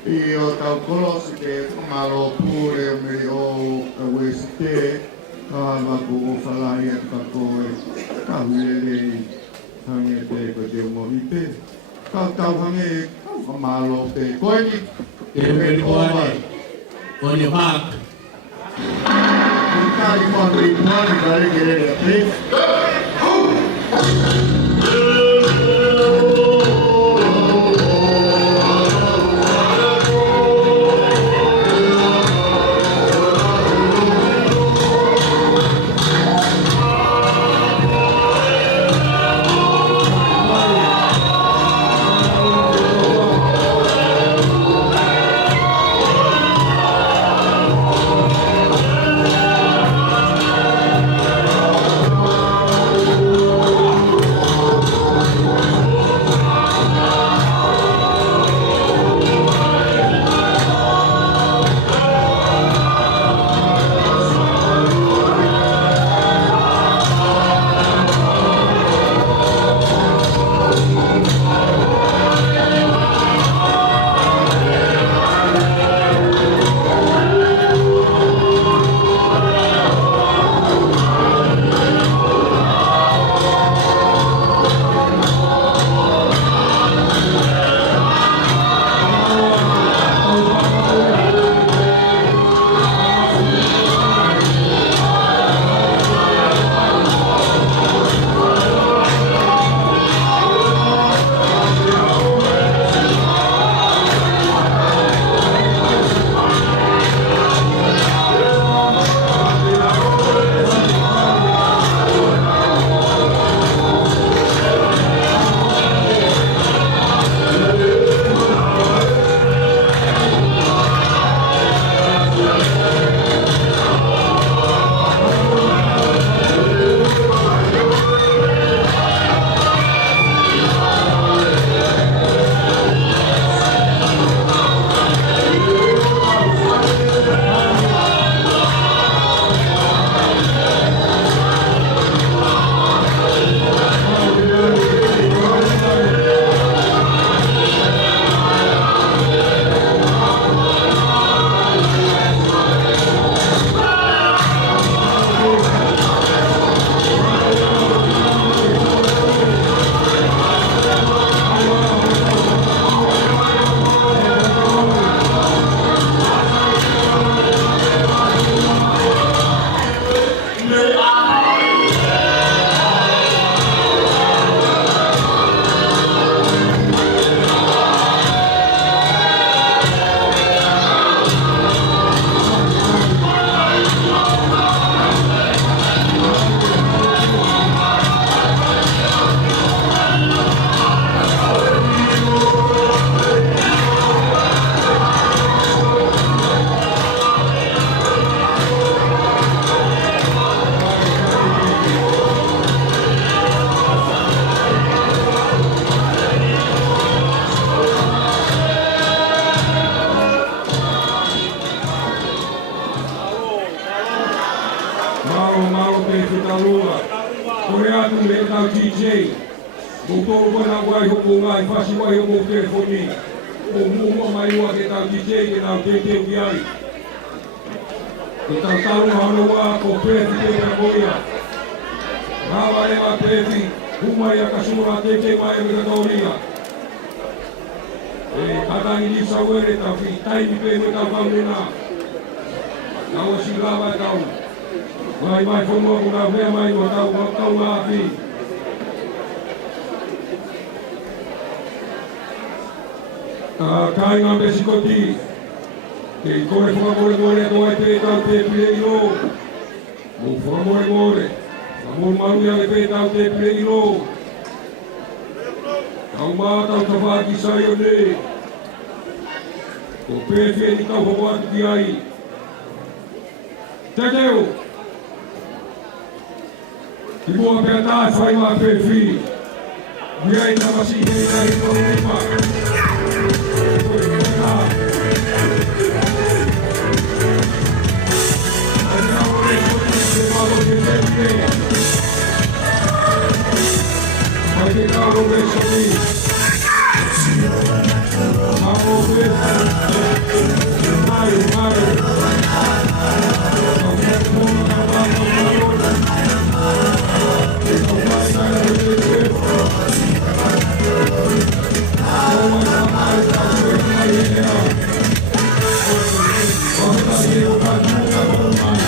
I o tau kolosi ke whamaro pūre me o ka wesite, ka maku o whalai e ka koe, ka huere hange te ko te umohi te, ka tau hange whamaro te koe ni, Te meni oane, o ni hak. Kari mwari mwari kare kere te, mau te whitalua. Kore atu me tau DJ. Mutoro kona wai hoku ngai, whasi wai hoku telefoni. O mua mai ua ke tau DJ ke tau te ukiai. Ke tau tau hanoa ko pethi te kakoia. Rawa ewa pethi, humai a kasura te mai e katoria. E katangi ni sawere tau ki taimi pe me tau kaunena. Tau si rawa e tau. Mai whonua kuna mea mai o tau ngā api. Kai ngā mesi koti. Ke i kore whakamore more toa e pētau te pire i ro. Mo whakamore more. Amor maru ia me pētau te pire i ro. Tau mātau ta whāki sai o ne. Ko pēwhia ni tau hoko atu ki ai. Te teo. Ki mua pēr tāi whai mā pēwhi. Mia i tamasi hei nai tau nema. Koe pētā. Ai aore koe te malo te pēwhi. Ai te kāro me soni. Mamo pēwhi. Mai, mai. Au pēwhi mōna ka wākau maro.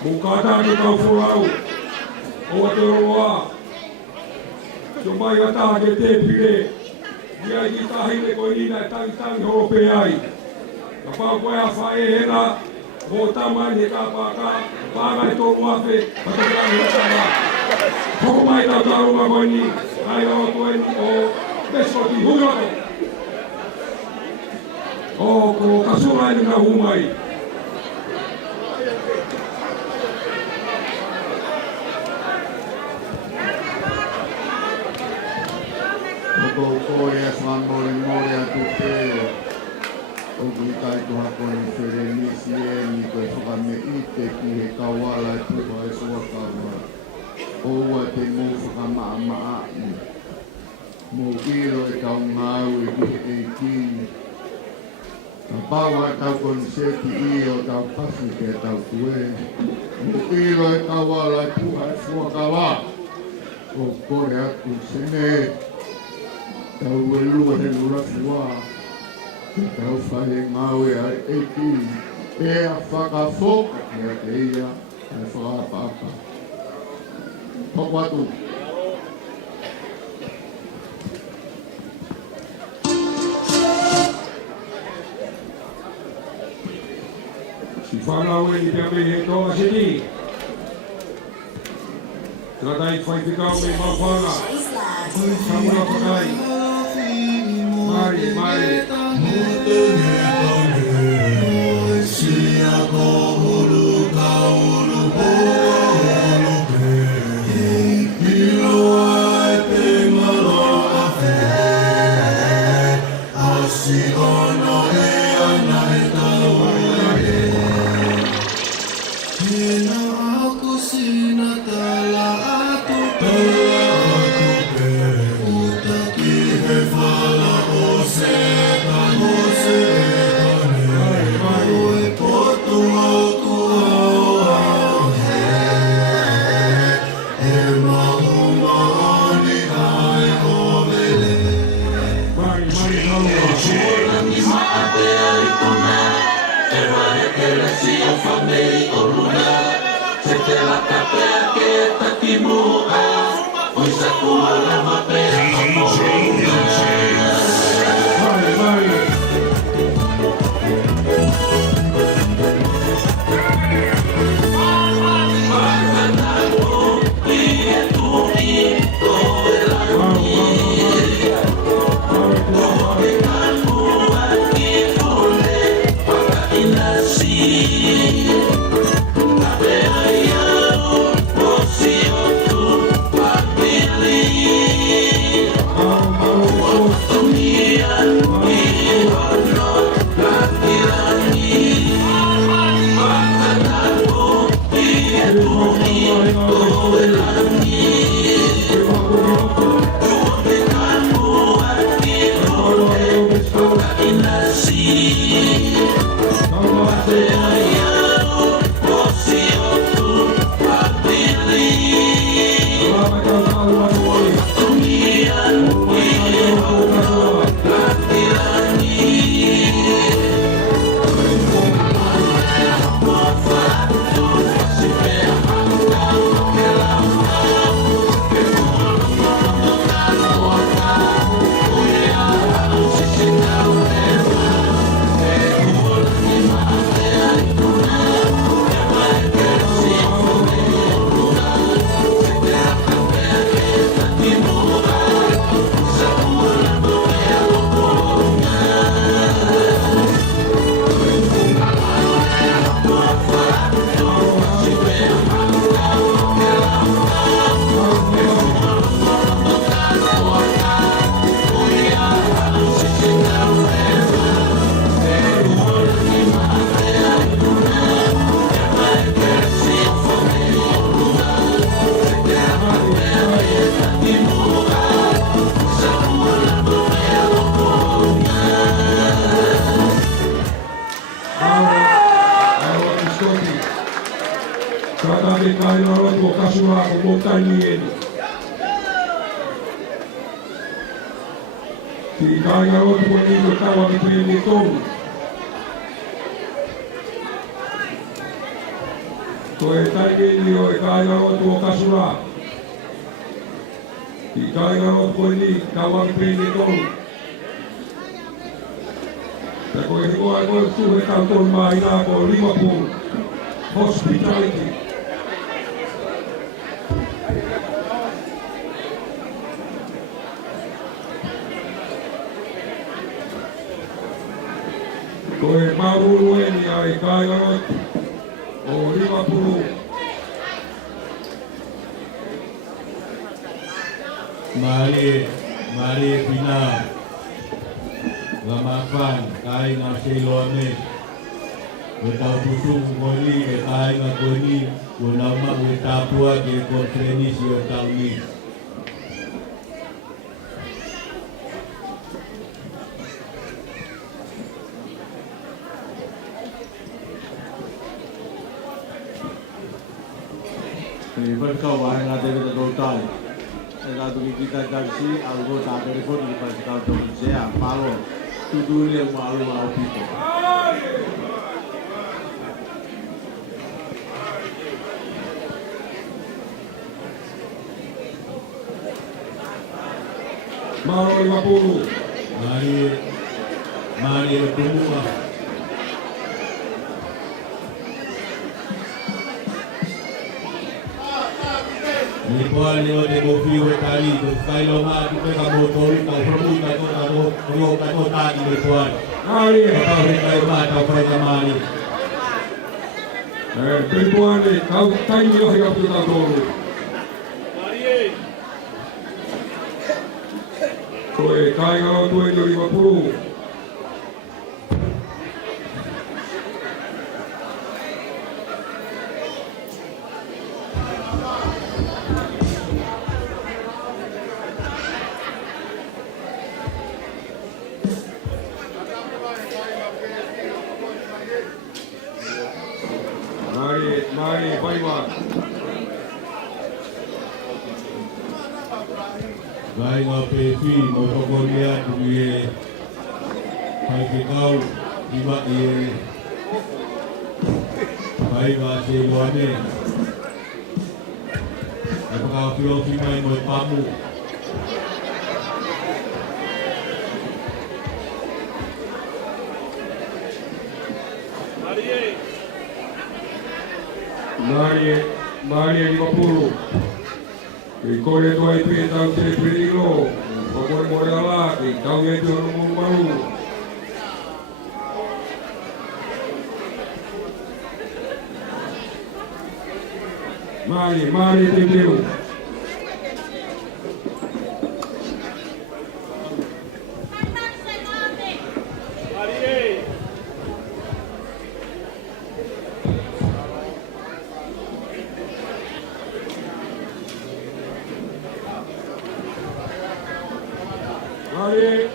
Mukata ke kau fulau. O te roa. So mai ata ke te pire. Ia i tahi me ko ina tangi horope ai. Ka pau koe a whae hera. Mo tamani ka paka. Pāgai tō wafe. Patakarani hatara. Hoko mai tau tarunga koe ni. Ai o koe ni o Meso ti hurako. O ko kasura ni na humai. Koe as mangore more atu te o kuitai tuha koe ni where nisi e ni koe whakame i te ki he kawala e tuha e sua kawa o ua te mō whakamaa maa mō iro e kau ngau e ki he e ki ka paua e tau konseti i o tau pasu ke tau tue mō iro e kawala e tuha e sua kawa o kore atu sene tau e lua he lura fua, tau whahe ngau e ai e ki, e a whakafoka ki a te ia, e whakapaka. Toko atu. Si whanau e ni pia me he toa sini. Tratai whaifitau me mawhanga. Samura whakai. Mari, mari. Koe taikini o e kāingarotu o kasura. I kāingarotu koe ni, kawang pēne tolu. Te koe hikoa e koe suhe tauton mahina ko Liverpool Hospitality. Koe maururu eni ai kāingarotu o Liverpool. Mari pina Lamafan kai na Silome Utau pusung ngoli ke kai na koni Unama utapua ke kontrenisi utau ni Berkawan ada kita total. Kalau kita kasi, algo tak ada pun di pas kau tu saya malu. Tu dulu yang malu itu. Mauro 50. Mari bertemu. Nipuan ni orang mobil berkali, sekali lama kita kamu tahu tahu perlu tahu tadi nipuan. Mari. Tahu sekali lama tahu perlu mari. Nipuan ni kau tanya yo hidup kita dulu. Mari. Koe kai ngau tu itu 50. Mari, Paiwan. Baik ngapefi, motokolia duye. Baik kau, iba ye. Baik bahasa luarnya. Apakah filosofi main buat kamu? Mari 50. Koe tua i pētau te perilo. Koe more ala, kau e te hono maru. Mari te teu. Mari.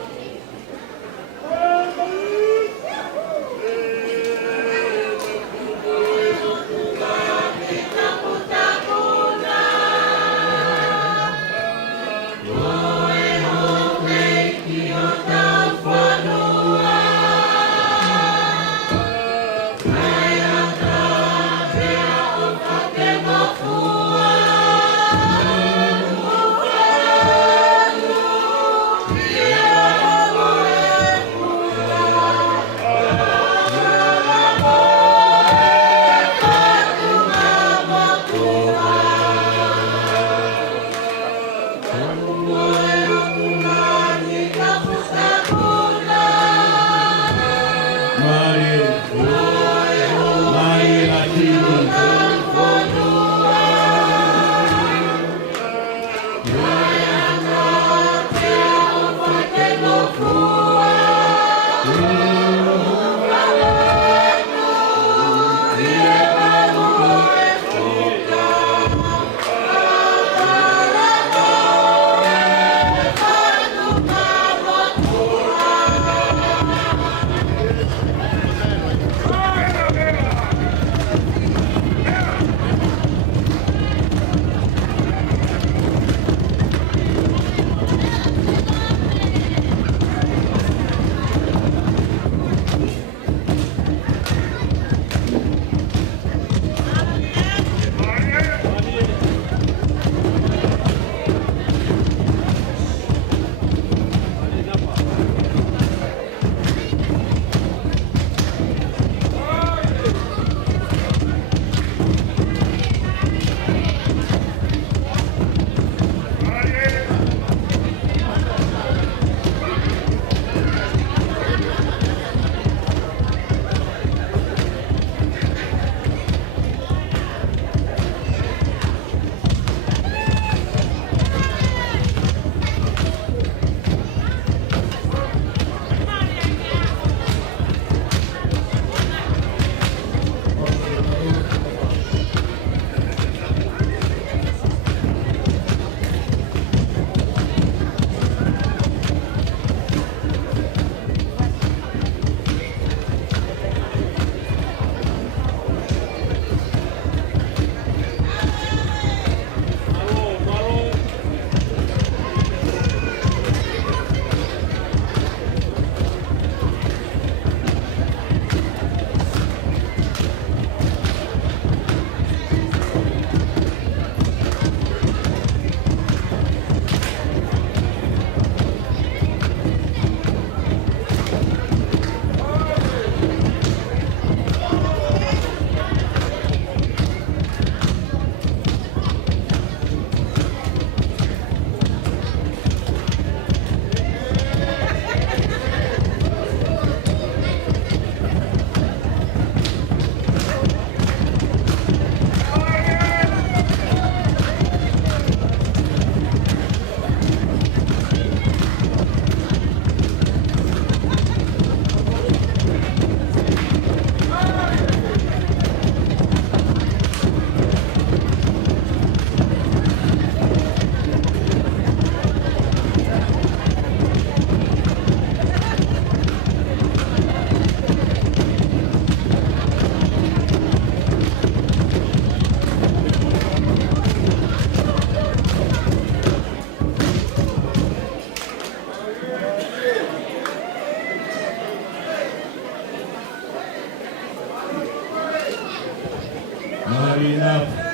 Marina.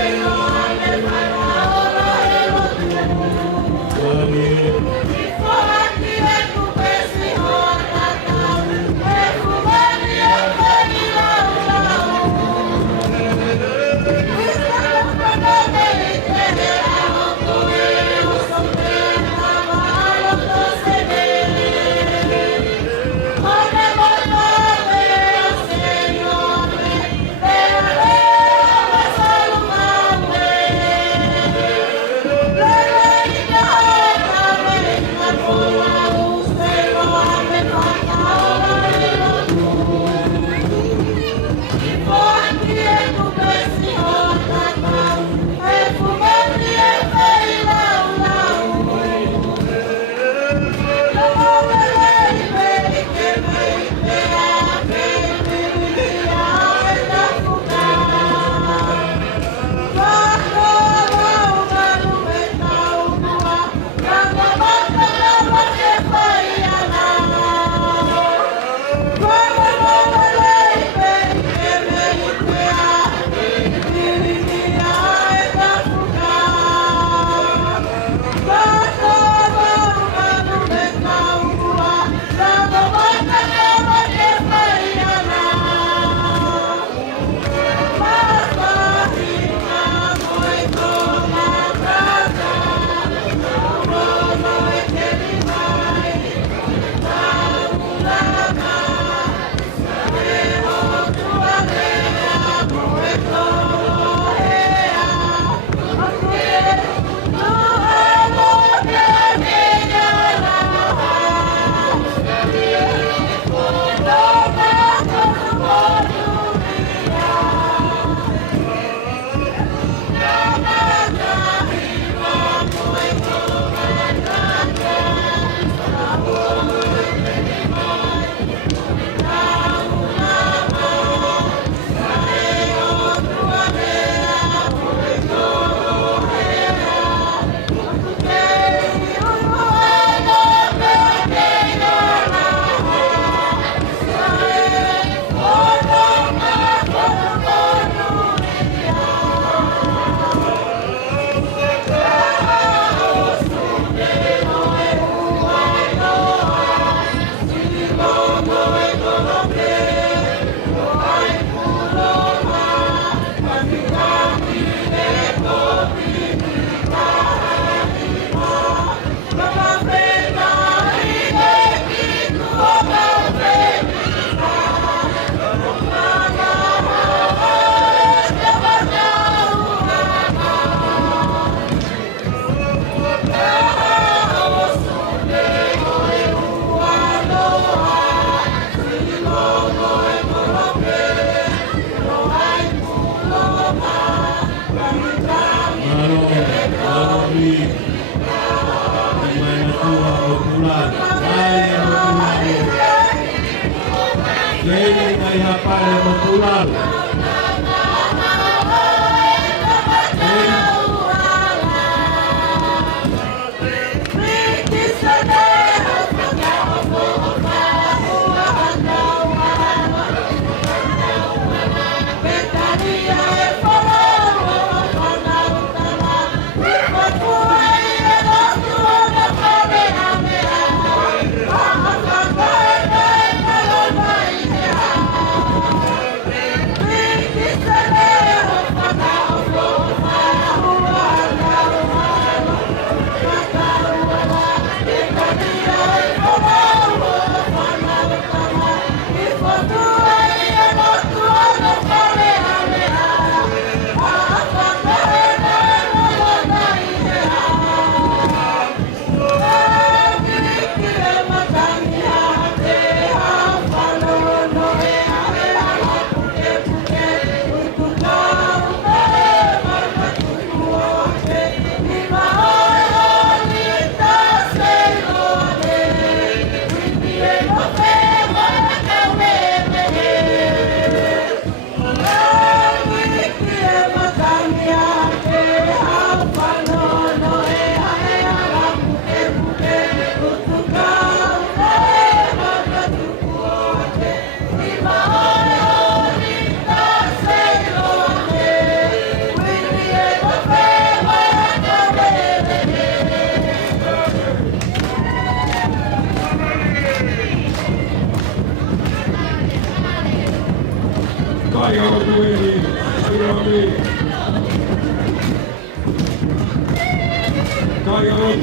Senhor,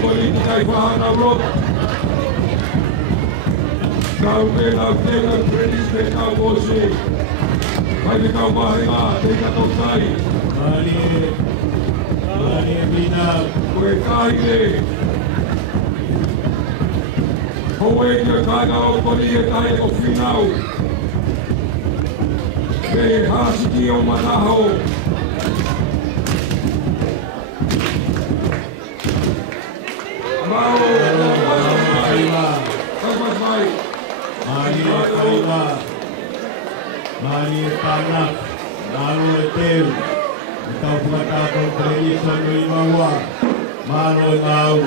politika i wahana rot. Kau pena pena kredis pena bose. Hai kau mahinga teka tau tai. Mari bina. Koe kaile. Koe kia kaga o koni e tae o whinau. Me hasiki o manaho. Mau, Mari panak, lalu etel, kita buat apa tradisi dari bawah, malu mau.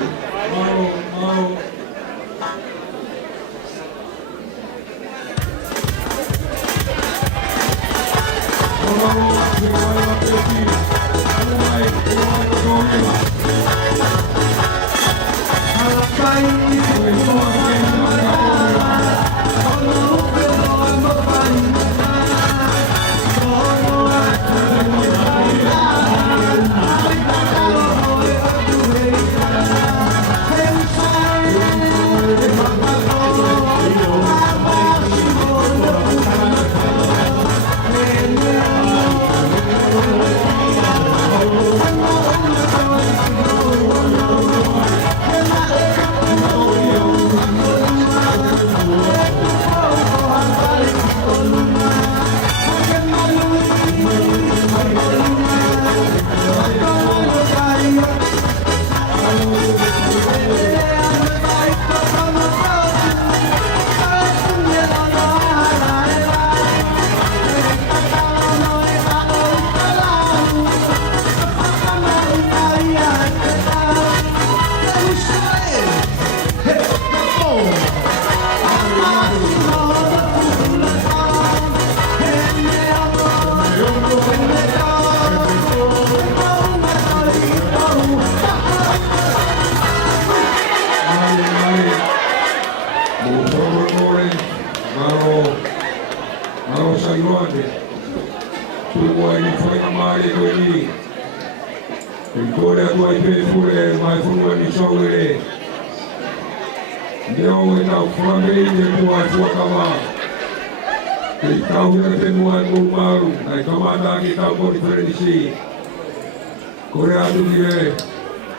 Korea dunia,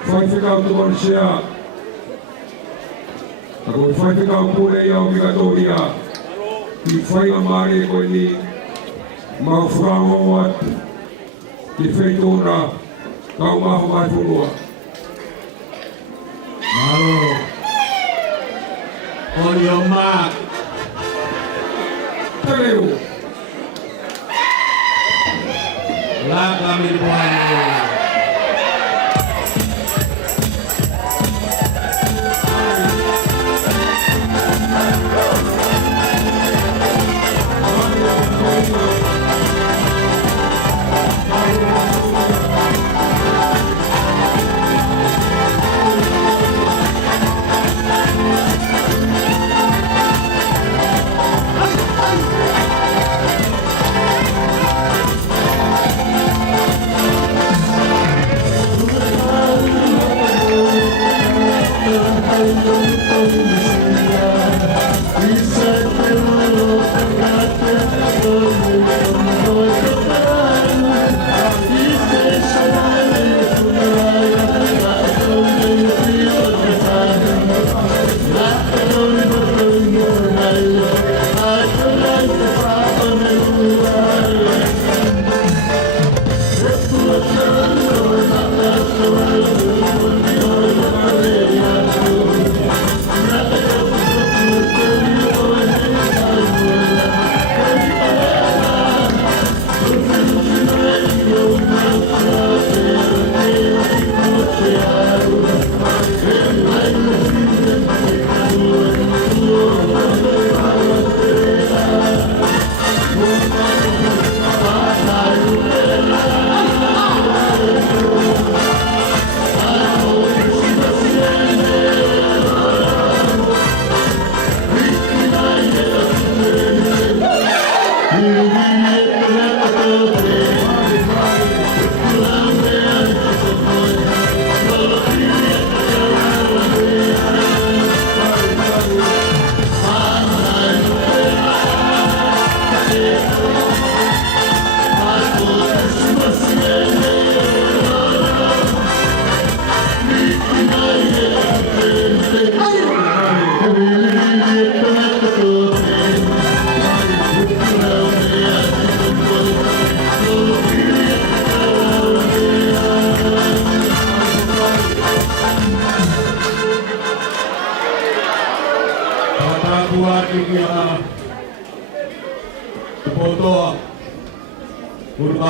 fai ficar tu manusia. Aku fai ficar pure yang obligatoria. Di fai amari ko ini, mau frangoat, di feitura, kau mahu mahu. Malu, on your mark. Tereu. Lah kami buat.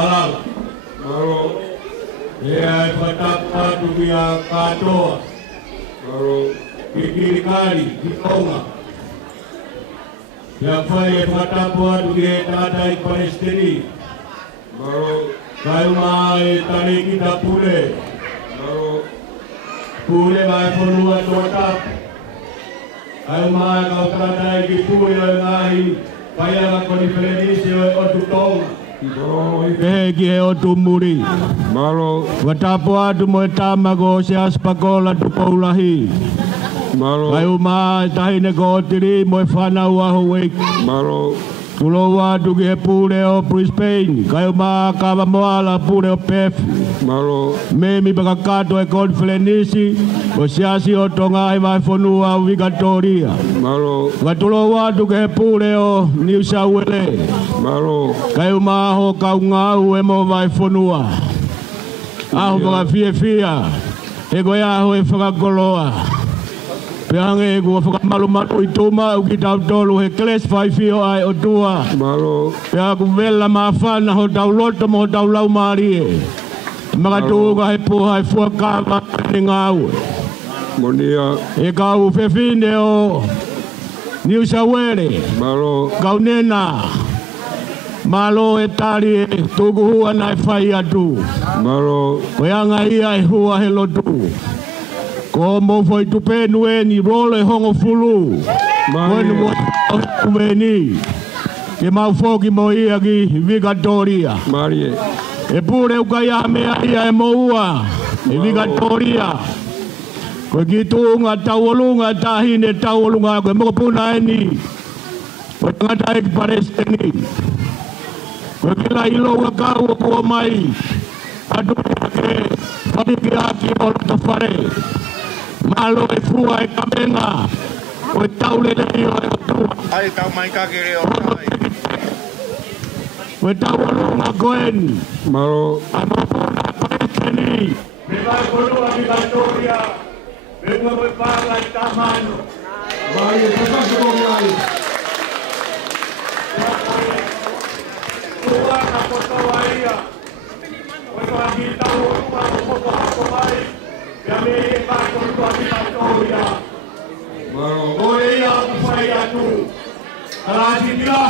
Malang. Maro. Ia patapa tu dia katoa. Maro. Kiri kali, kitonga. Ia fai patapa tu dia tadai Palestini. Maro. Kayu mai tani kita pule. Maro. Pule mai ponua tuatap. Kayu mai kau tadai ki pule ngai. Kaya ko ni Palestini o tu tonga. Ki he o tu muri. Maro. Watapo atu mo tamago se aspakola tu paulahi. Maro. Kayu mai tahine ko tiri mo whanau aho wek. Maro. Tulowa tu ki he pule o Brisbane. Kayu mai kawa moala pule o Perth. Maro. Memi baka kato e konferenisi o siasi o tonga e vai fonua o Victoria. Maro. Watulowa tu ki he pule o New South Wales. Maro. Kayu mai ho kau ngau e mo vai fonua. Aho mga fia. E koe aho e whakakoloa. Pehange e kua whakamalu-malu i tuma u ki tau tolu he kles whai fio ai o tua. Maro. Pea ku vela mawhana ho tau loto mo ho tau lau maari e. Maka tūga he puha e fuakama ni ngau. Monia. E kau whewhine o New South Wales. Maro. Kau nena. Malo e tari e tuku hua na e whai atu. Maro. Koe anga ia e hua he lotu. Ko mo foi tupe nue ni role hongo fulu. Koe nu mo kumeni. Ke mau foki mo ia ki Victoria. Marie. E pure uka ia mea ia e mo ua. E Victoria. Koe ki tuunga tauolunga tahine tauolunga. Koe mo puna eni. Koe ngata e Palestini. Koe kila ilo wakau o kua mai. Adu ke whaniki aki o lato whare. Malo e fua e kamenga. O e taulele i o e otua. Ai tau mai ka kere o tai. O e tauolunga koeni. Maro. A mopona Palestini. Me vai konua Victoria. Me mua me panga i tamano. Marie, pasasa ko ai. Tua na kotoa ia. O e kua ki tauolunga o koko hako mai. Ia me e vai konua Victoria. Maro. Oi ia ku whai atu. Karasi tila.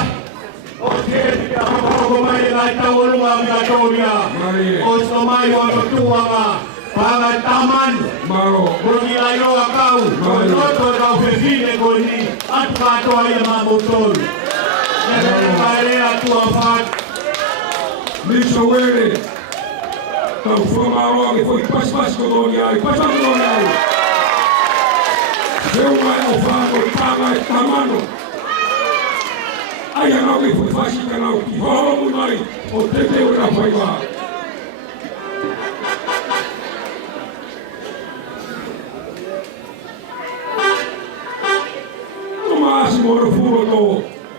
O tēti te ahoko mai ngai tauolunga Victoria. Marie. O so mai o no tuanga. Panga taman. Maro. Kuri ai roa kau. O roto e kau whewhine koe ni. Atu katoa ia mamutolu. Nere mai atu a whak. Miso wele. Tau whamaroa ke foi pas ko doni ai. Pas ko doni ai. Seu mai o whango tanga e tamano. Ai anau ke foi fasi kanau ki horo mu mai. O te teo na whaiwa. O maasi moro furo to.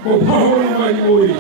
Ko horo mu mai ni oi.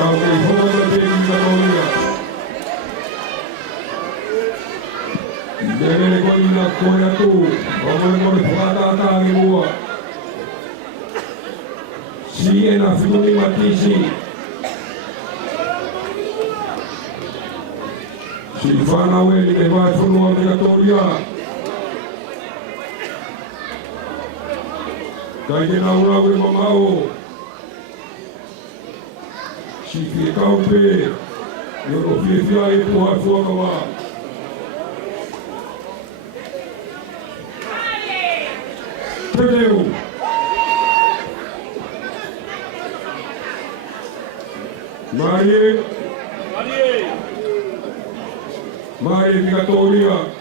kau ke hoga te ki katoria. Nere ko ina koe atu, o mo whakatata ki mua. Si e na whiuni matisi. Si whanau e ni me vai whunua ki katoria. Kai te naurau e mamao. Si fie kaupe, e oro fie fia e puha fuakawa. Peleu. Marie. Marie Victoria.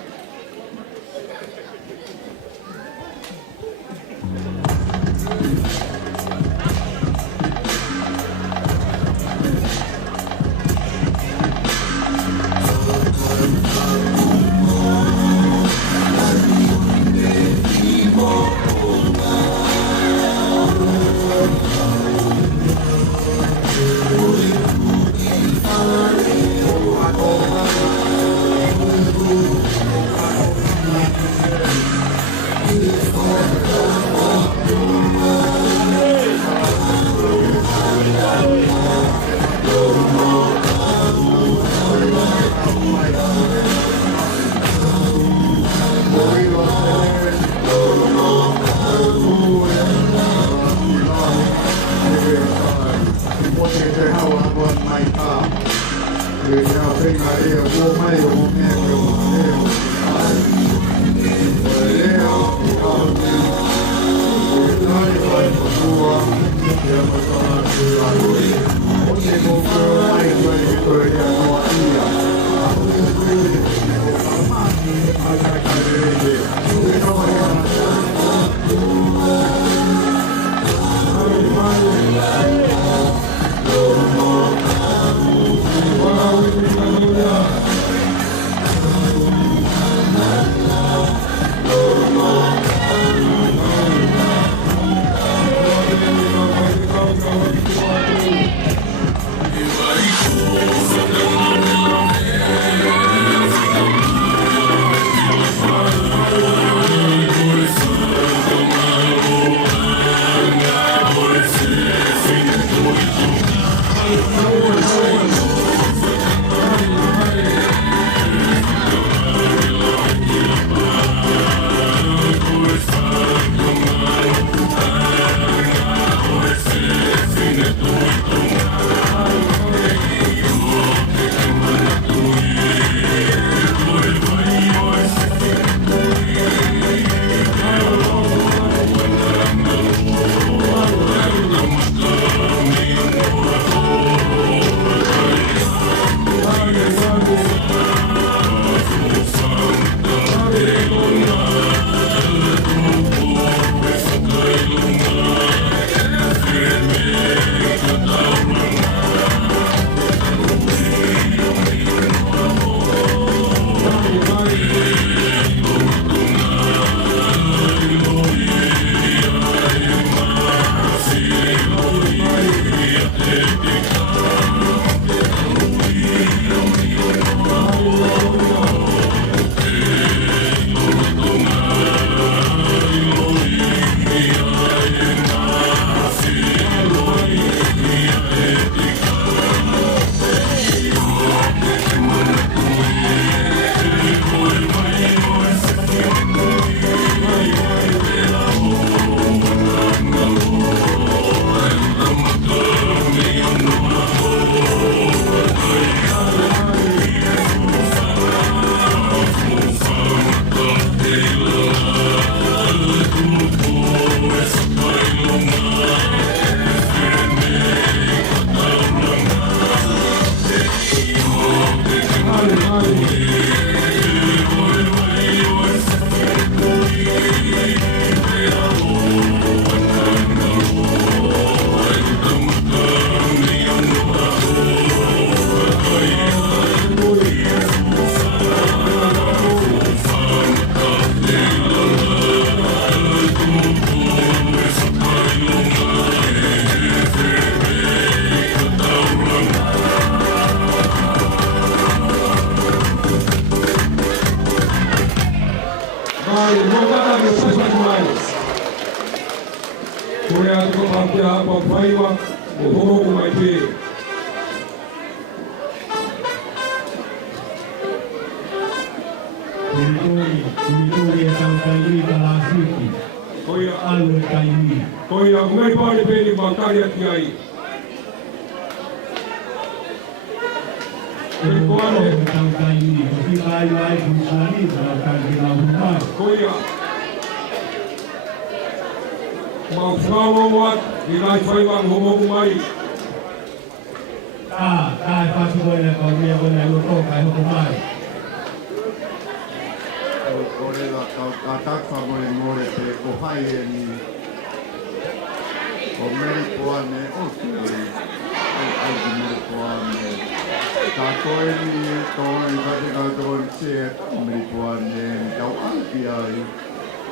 Koe atu ko apia apa whaiwa o homo mai pe. Turi e tau kairi ka la siki. Koe Alu e kairi. Koe a ngai pāne pēni mātari ati ai. Koe koane. E tau kairi. Kosi kai ai kusani tau kairi la humai. Koe a. Mau whawa wat i rai whaiwa homo mai. Ka e whatu koe na kau mea koe na loko kai hoko mai. Ore la katakwa mole mole te kohai e ni o meri poane o tui o di meri poane ka koe ni toi vate ka toi se o meri poane tau alpi ai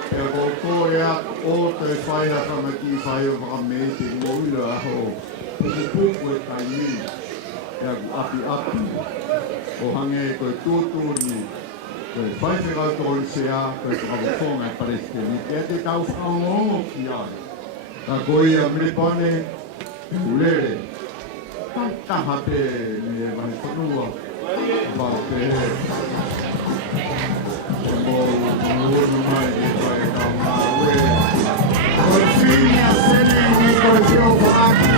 e ko koe a o te whai a kamaki whai o whakamete mo ura aho puku e kai mi e aku api api o hange koe tūtūni koe whai te kau se a koe whakafonga e Palestini e te tau whaongo ki ai ka koe a Milipane e ulere taha pe me e wahi whanua pa pe e mo unu mai e koe kau maue koe whini a sene ni koe whio whaaki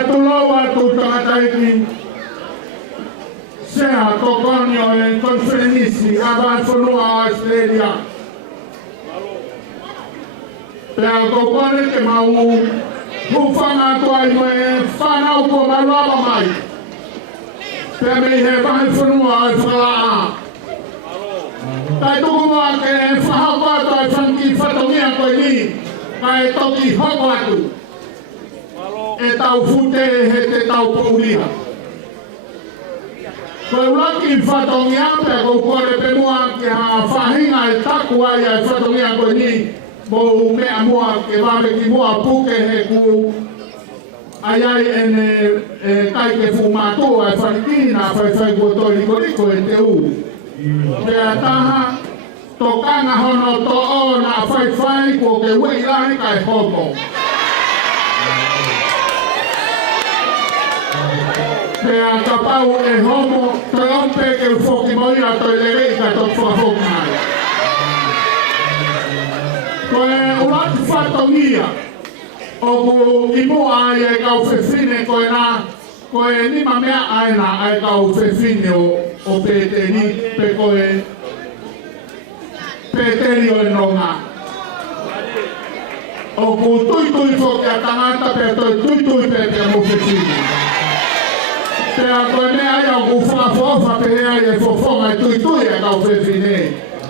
Whatulau atu tangataiki Sea kokonio e konferenisi Aba whanua Australia Pea kokone ke mau Hufanga tua i moe whanau ko malaba mai Pea mei he vahe whanua e whakalaa Tai tuku mua ke whahako atu ai whanki whatongia koe ni Kai toki hoko atu E tau fute he te tau poulia Koe ulaki whatongia pea kou kore pe mua ke ha whahinga e taku ai ai whatongia koe ni Mo mea mua ke wame ki mua puke he ku Ai ai ene kai ke fu mātou ai whaniki na whai kua riko e te u Pea taha tokanga hono to o na whai kua ke wei lahi kai hopo Pea ka pau e homo te ompe ke ufoki moia to lere ka to whahok mai Koe urati whatongia o ku imua ai e kau whewhine koe nā koe nima mea aina ai kau whewhine o pēteni pe koe pēteni o e nonga o ku tui whoki a tangata pe tui pe te mo whewhine Pea koe mea ai au ku whawha pe hea i e whawhonga e tui e kau whewhine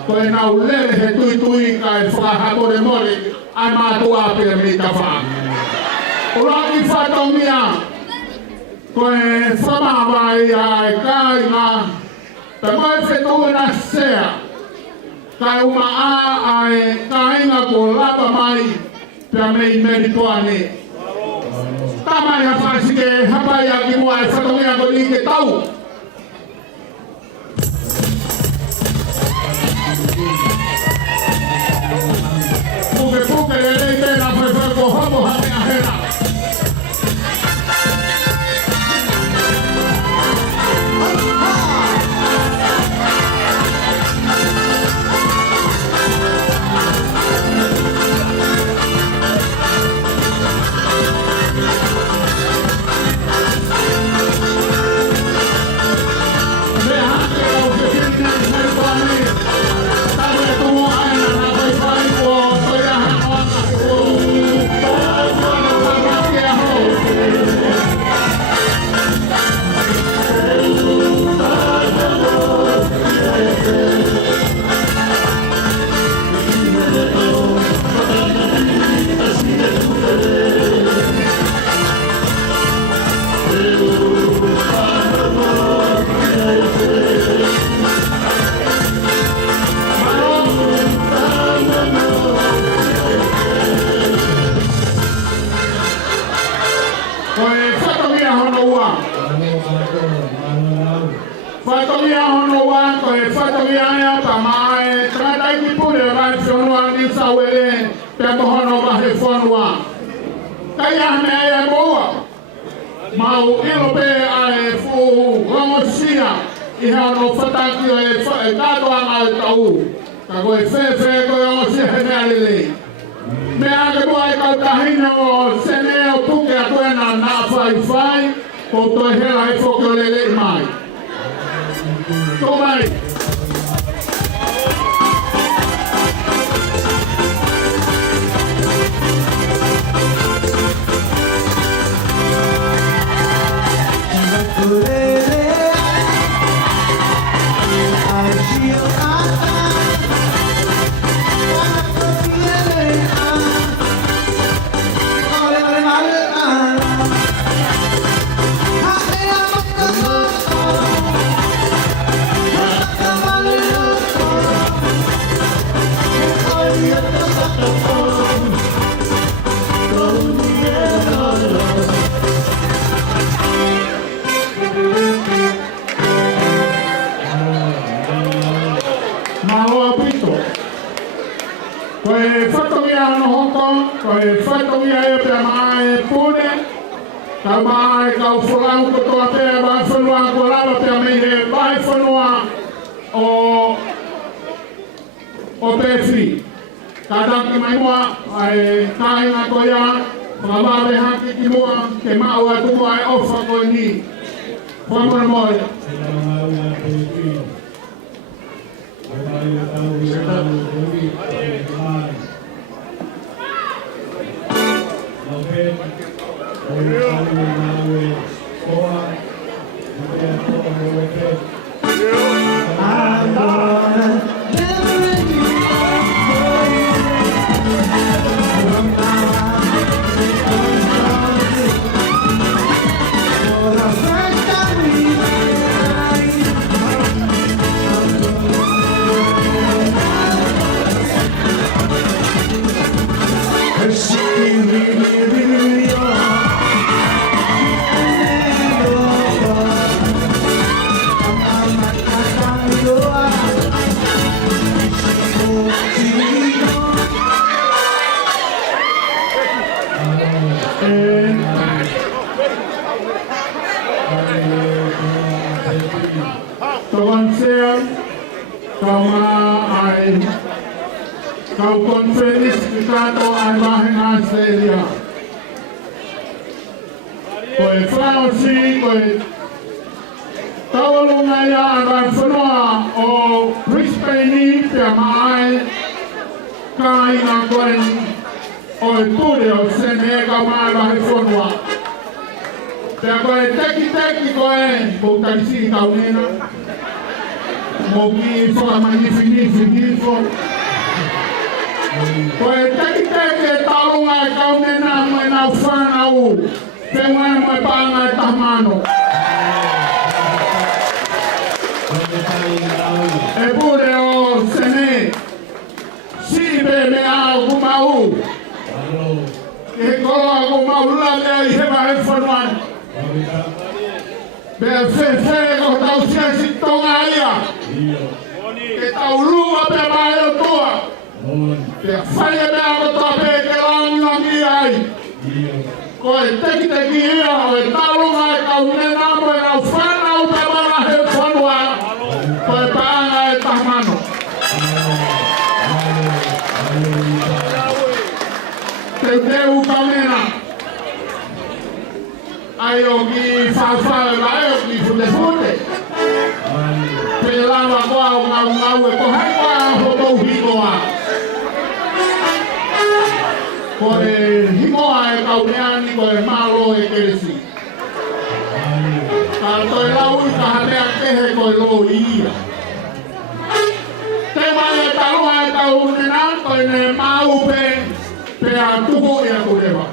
Koe nau lere he tui ka e whakahakore mori ai mātua pia mi ta wha. Uraki whatongia koe whamawai ai kai ngā te mai whetuna sea kai uma ai kainga ko lapa mai pia mei meri poane. Tamai hapasike hapai aki mua e whatongia ko ni ke tau. Puke le lei tēnā whewhe ko homo hane a hera. Me hake au ke whine me whane. Tawe tumo aina na whai ko toia hanoanga. Whatongia hono wa koe whatongia ea pa mae Tamatai ki pure vai whonua ni sawere Te mohono wahe whonua Kai ahme ea moa Mau ilo pe ae fu Romosia I hano whataki e kātoanga e tau Ka koe whewhe koe Romosia he mea lele Me ake moa e kautahino Sene o puke a koena nā whai Ko toi hela e whoko lele mai Tomai. Koe whatongia no Hong Kong, koe whatongia e pia mai pune, ka mai kau whulau kotoa pia mai whanua ko lava pia mei he mai whanua o Pefri. Ka taki mai mua, ai kāinga ko ia, Whamare haki ki mua ke mau atu mua e ofa koe ni. Whamara moe. Kau konferis kita to ai bahin Australia. Koe Fransi, koe tawalunga ya aran whanua o Brisbane pia mai kai ngā koe o e ture o sene kau mai bahin whanua. Pia koe teki koe mo taisi kau nena. Mo ki whakamanifi Koe teki e taurunga e kau nena moe nau whanau. Te moe moe pānga e tahmano. E pure o sene. Sibe me au kumau. E koroa kumau lale i hewa e whanuan. Bea whewhe ko tau siasi tonga ia. E tau runga pe mai o tua. Te whaia mea ko toa pe ke langi ai. Koe teki ia o e taurunga e kau nena moe nau whanau pe mana he whanua. Koe paanga e tahmano. Te teu kau nena. Ai o ki whawhae lai o ki fute. Pe lawa koa o ngau e ko hai koa ho tau hikoa. Koe himoa e kau neani koe malo e keresi. Ka toi lau i ka harea kehe koe lo ia. Te mai e taroa e kau nenan koe ne mau pe a tuko e a kurewa.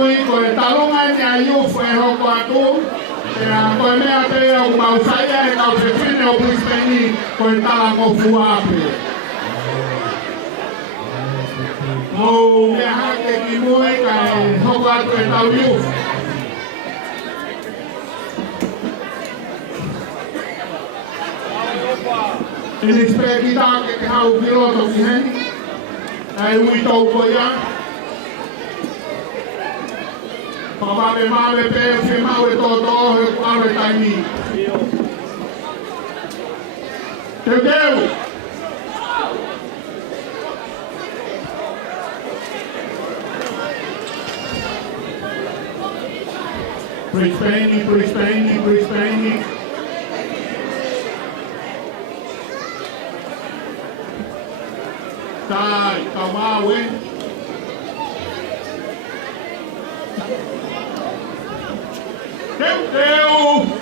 mui ko e talonga ni ayu fue ho ko atu. Pea ko e mea te o mausaya e kau se fine o Brisbane ko e talango fuape. Mau me hake ki mui ka e ho ko atu e tau yu. Inexpectida que te hau piloto ki heni. Ai ui tau ko ia. Papa mave pe fe mave todo e quare taimi. Te deu. Brisbane. Tai, Kamawe. Deu!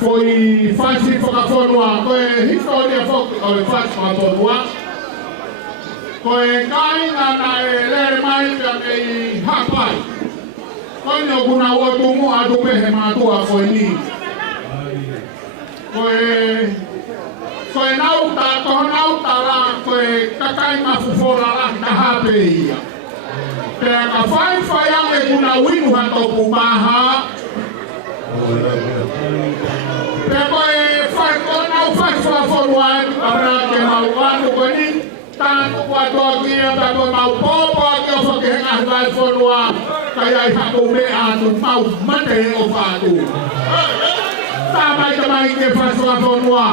foi fasi whakafonua, koe historia foki o le fasi whakafonua. Koe kainga na e lere mai pia kei hapai. Koe ni o kuna wotu mu atu pehe mātua koe ni. Koe nauta, koho nauta la, koe kakai mafufora la ta hape ia. Pea ka whai ame kuna winu hatopu maha. Pea koe whai nau whai whafonua ara ke mau anu koe ni. Tānu kua toa kia tato mau popo aki o whakehenga hiwai whanua kai ai hapo me anu mau mate o whātu. Tā mai ka mai ke whasua whanua.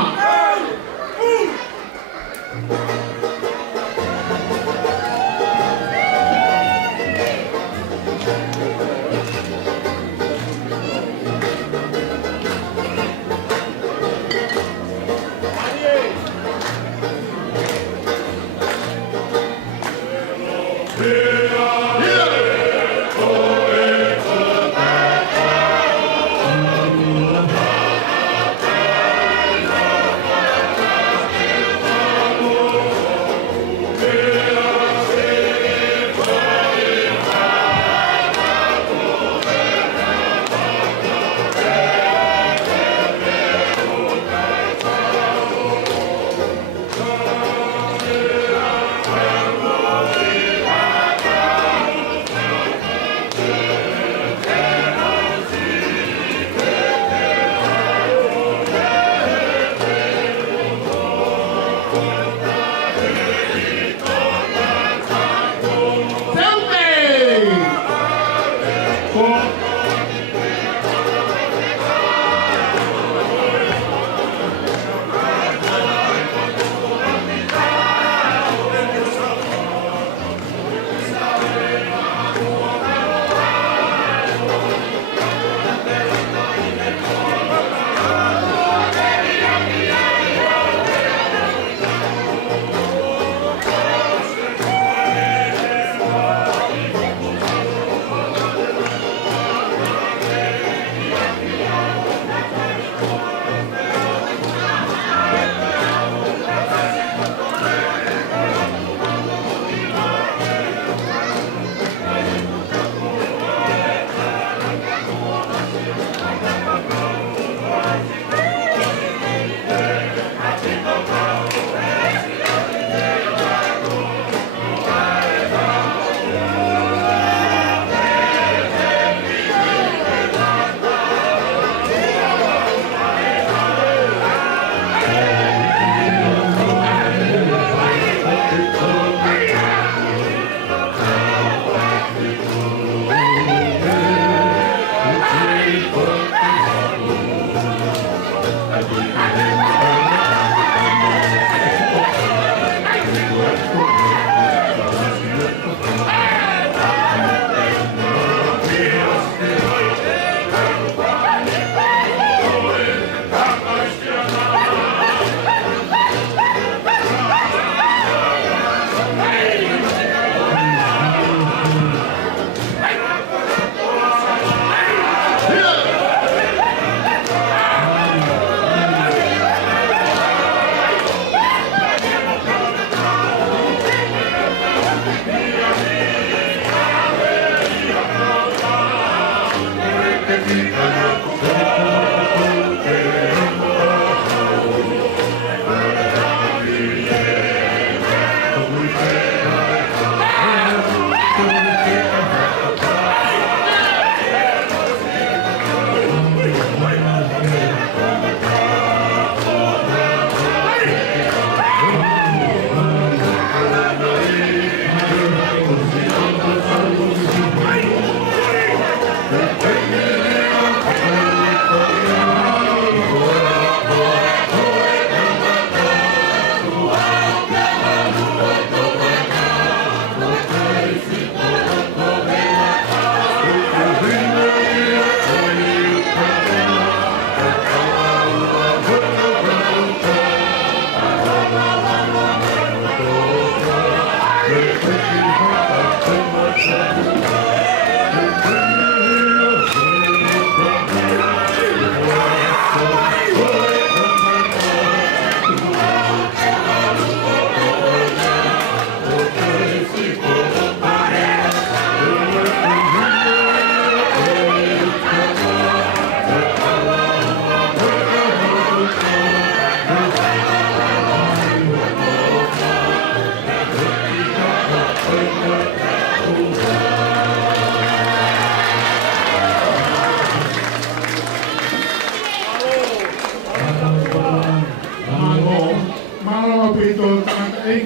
pito tanga ei.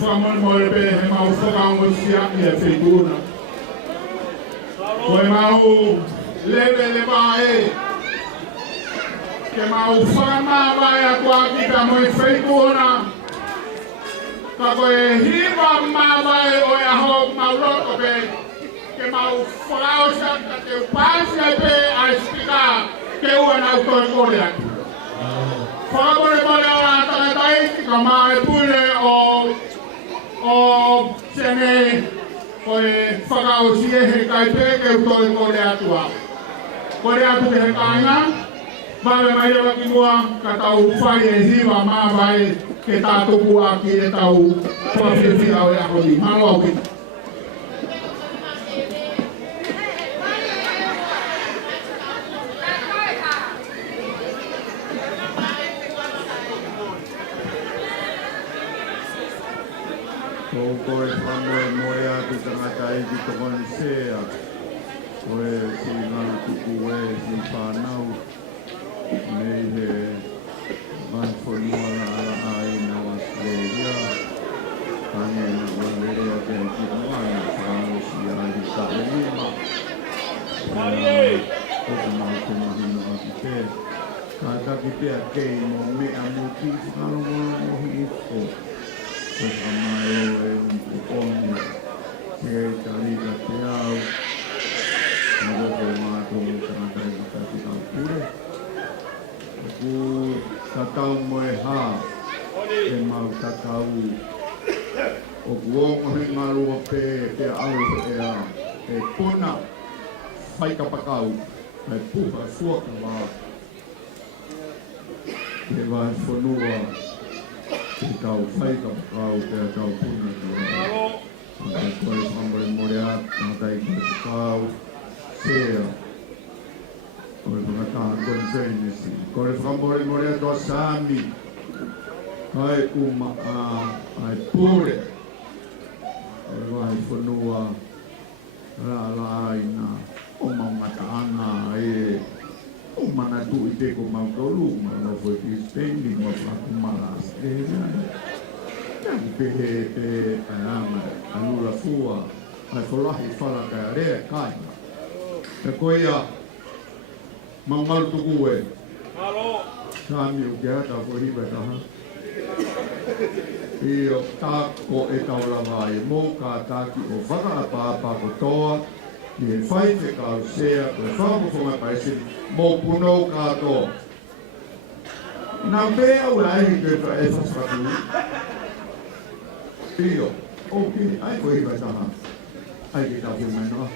Whamon mole pe he mau whakaongo sia i e whituna. Koe mau lewe le wae. Ke mau whakamawai a kua ki ka moe whituna. Ka koe hiwa mawai o e aho mau roto pe. Ke mau whakao sa ka te pāsia pe a spika ke ua nau koe kore atu. Whakabore mole o a takatai ka mai pule o tene koe whakao sie he kai pe ke utoe kore atua. Kore atu he kaina, vale mai o ki mua ka tau whai e hiwa mawai ke tātuku a ki e tau whawhiwhi au e ako ni. Malo au ki. Koe whamoe moe atu tangata i ki tokon sea. Koe si ngā tuku e si whanau. Nei he vanfonua na ala ai na Australia. Tange na walere a te ki mai. Whanau si ai ki ka e lima. Koe mau te mahino a ki te. Ka taki te a kei mo mea mo ki whanau mo hi ifo. Koe whamai o e mpukoni, ke tarika te au, nada te mātou tātai ki tāti tau pure. Ku tatau moe hā, e mau tatau, o kuongo he marua pe au e a, e pona, whaika pakau, e puha suaka wā, ke wā whanua, ke tau whaika pakau te a tau puna te wā. Ke koe whamore morea, tātai ki te pau, sea. Koe whakataha konsenesi. Koe whamore morea toa Sami. Kai uma ai pure. Koe wai whanua, rāla aina, o mamata ana e. O mana tu i te ko mau tolu, mana foi ki stendi, ma whakumara Australia. Tāku pehe te aanga, anura fua, ai wholahi whala kai rea kai. Te koe ia, mamau tuku e. Tāmi o ke ata ko hiwa taha. Io tāko e tauranga e mō kā tāki o whakaapapa ko toa, ki he whai te kāu sea, ko whakapofonga paisi, mō puno kātoa. Nā mea ua ahi koe wha e whaswatu. Io, oki, ai koe hiwa taha. Ai ki tāpio mai noa.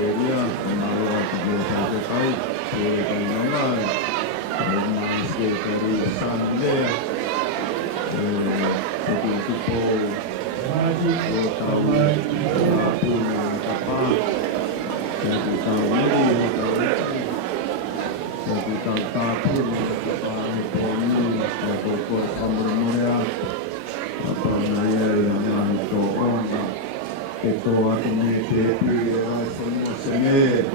dia, malu aku sampai kau, kau namai, masih dari sana, seperti itu, kau tahu aku nak apa, jadi tahu ini, jadi tahu tapi apa ini, aku kau kamu apa naya yang kau orang. Itu aku menjadi semua seni,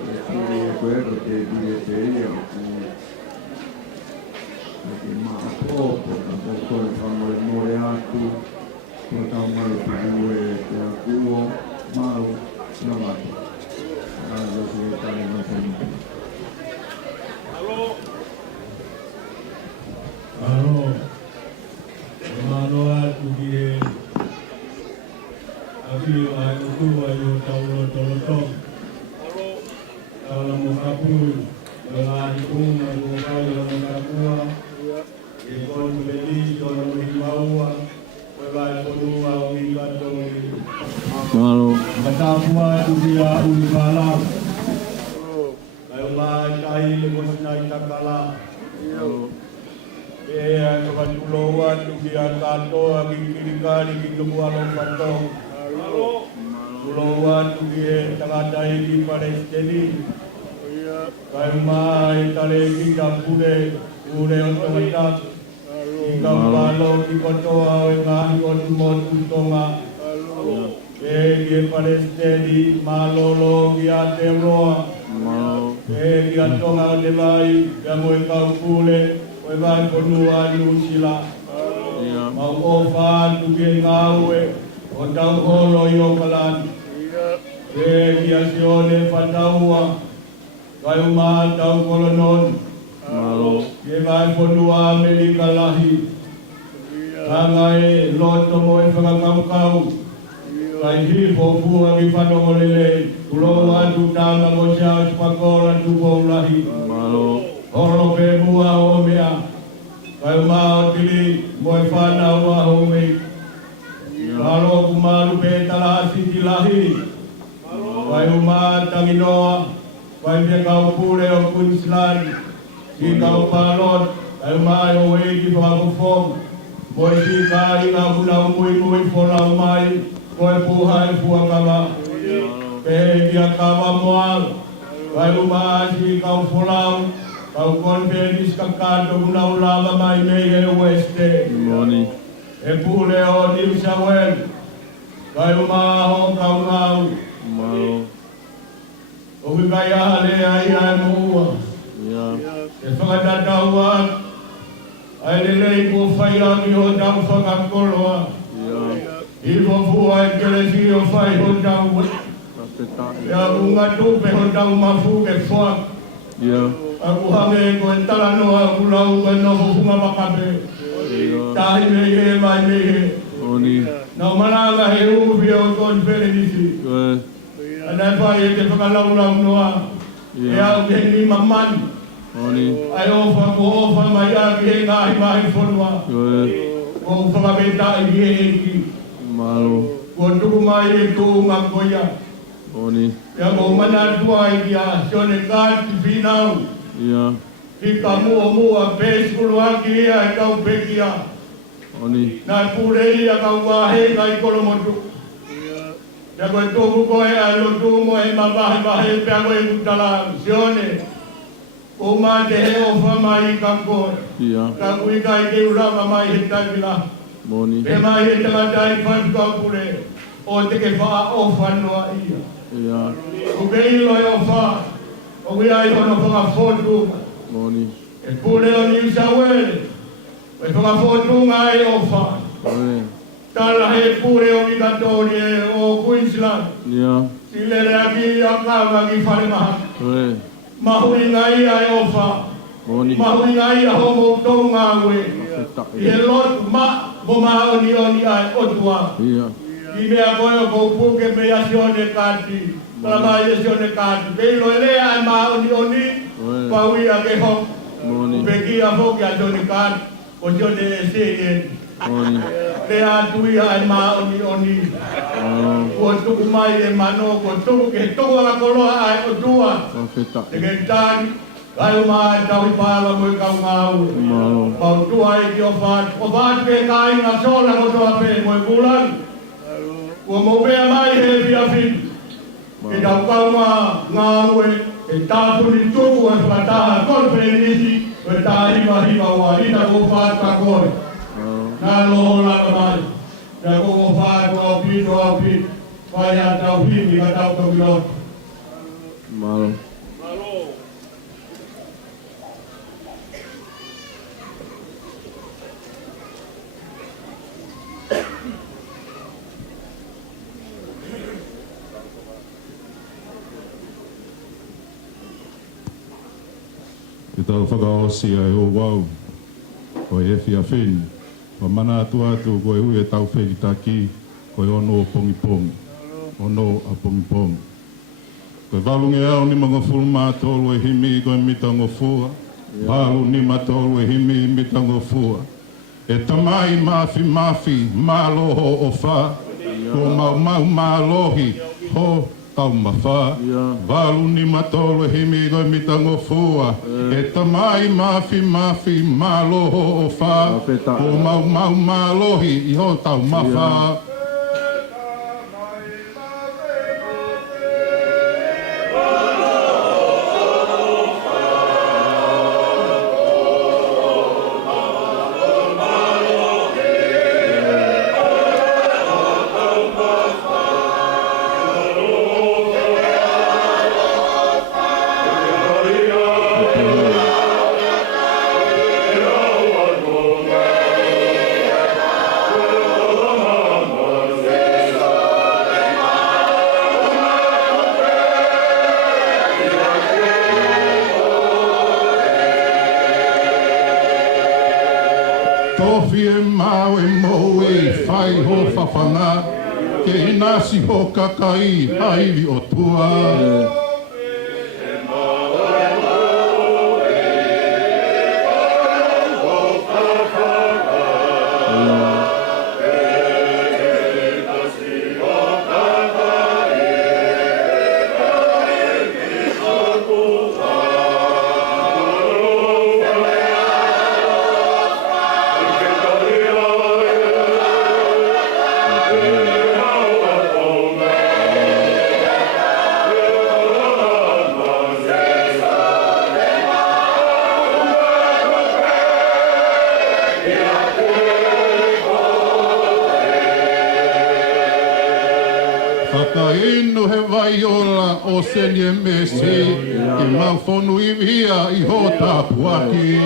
jadi aku jadi aku mampu, aku kamu mulai aku, kamu aku mau nama, ada sekitar macam. Halo, aku dia. Abi aku ayo tahu. Kalau mau kabur, aku mau kabur. Ikon beli, kalau mau beli polua, Halo. kata buat dia ulala. Kalau cai lebih senang takala. Kawan pulauan dia kanto, kiri kali kita buat lompat. Pulauan dia tengah daya di Palestin. Kaimai tali kita pule untuk mendak. Kita balok di kota awal ngah tonga. Dia Palestin malolo dia teroa. Dia tonga lebay kamu kau pule. Webai ponua yusila. Mau ofan tuge ngawe. Otau holo yokalan. Dia sione pataua. Kayu ma tau kolonon. Webai ponua melikalahi. Tangai loto moe whakakau. Kai hipo pua ki whanongolele. Puloa tutanga ko siya spakola tupaulahi. Oro pe mua o mea, kai mao tili moi whanau a home. Halo kumaru pe talasi tilahi, kai uma tanginoa, kai me kau pule o Queensland, ki kau palot, kai mai o eki whakofong, moi si kai ngā punau mui wholau mai, kai puhai puakala, pe kia kawa moal, kai uma si kau wholau, kau konferis kakado guna ulama mai mege weste. E pule o New South Wales. Kai umaho kau ngau. O kaya ale ai mua. E whakatataua. Ai lelei ko whaia ki ho tau whakakoloa. I fua e kelesi o whai ho tau. Ia unga tupe ho tau mafu ke whak. Aku hange ko entala no aku lau ko no funga makabe. Tahi me mai. Na mana he ubi o kon ferenisi. Ana pa ye te pakalau lau noa. E au ke ni maman. Ai ofa mai a ke mai fonwa. Ko fa beta i ki. Ko tu mai tu ngakoya. Ya mo mana tuai dia sone kat finau. Ika mua peskulu aki ia kau pekia. Na purei ia kau wahe kai kolomotu. Ya koe tohu koe ai lotu mo e mabahe pia koe kutala sione. Uma te he ofa mai kampo. Ka kui kai ke urama mai hitai bila. Pe mai he tangatai fan kau pure. O te ke wha ofa noa ia. Ukei loi ofa. O kui ai hono whanga fotu. E pule o New South Wales. E whakafotu ngai ofa. Tala he pule o Mikatori o Queensland. Silere aki a kawa ki whare maha. Mahui ngai ai ofa. Mahui ngai a homo tau ngawe. I he lotu ma mo maha oni ai otua. I mea koe o kou puke me asione kati. Tala mai asione kati. Kei loe lea ai maha oni. Paui a ke hok. Peki a hoki a toni kat. O jone e seien. Te atui ai ma oni. Ko tuku mai e mano ko tuku ke tuku la koloa ai o tua. Te ke tani kai mai tau pala mo ka ngau. Pau tua e ki o fat ke kai na sola ko tua pe mo bulan. Ko mo pe mai he pia fin. Ke tau ka ngau e e tatu ni tuku e pata kon pe ni e tari ma hiva wa ina ko fat ka kore. Na lo la mai. Ya ko fa ko pi fa ya tau pi mi ka tau ko lo. Malo. E tau whakaosi ai o wau, o e whia whini. Wa mana atu koe hui e tau wheki taki, koe ono o pongi pongi. Ono a pongi pongi. Koe walunge au ni mga fulu mātolu e himi koe mitango fua. Walu ni matolu e himi mitango fua. E tamai mafi, māloho o wha. Ko mau mālohi, ho tau mawha. Walu ni matolu e himi koe mitango fua. E tamai mafi, māloho o wha. Ko mau mālohi, i ho tau mawha. Tofi e mau e mou e whai ho whawhanga, ke inasi ho kakai haiwi o tua. Whakainu he vaiola o senye mesi, i mau whonu i via i ho tāpuaki.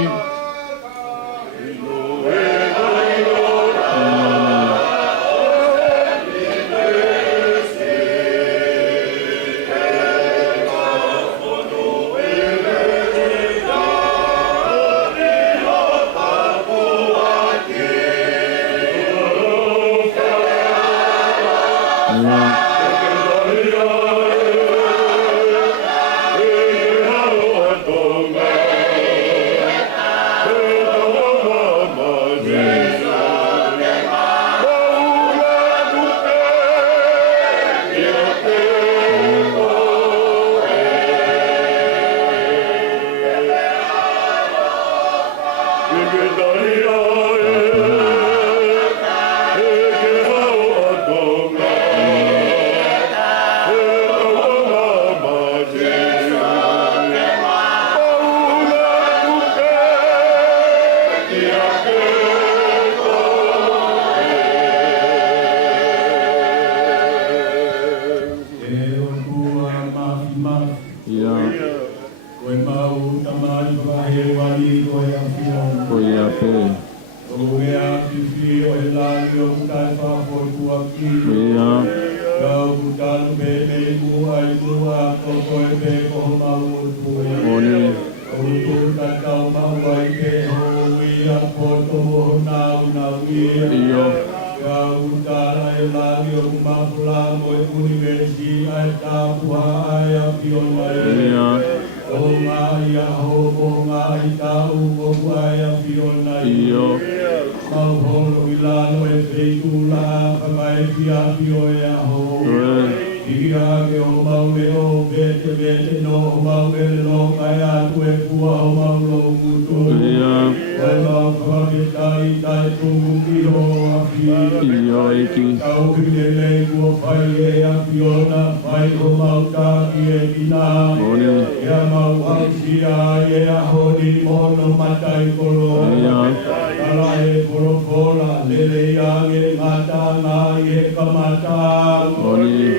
la no e feitula Kakai pia pio e aho Iria ke o maule o vete no maule no kai atu e pua o maulo kuto Koe mau kawaketai tai tungu ki ho api Kau hine lei kua pai e api ona pai o mau tāki e kina Ea mau hausia e aho ni mono matai kolo Kala e poropola lele iange ngata ngā e kamata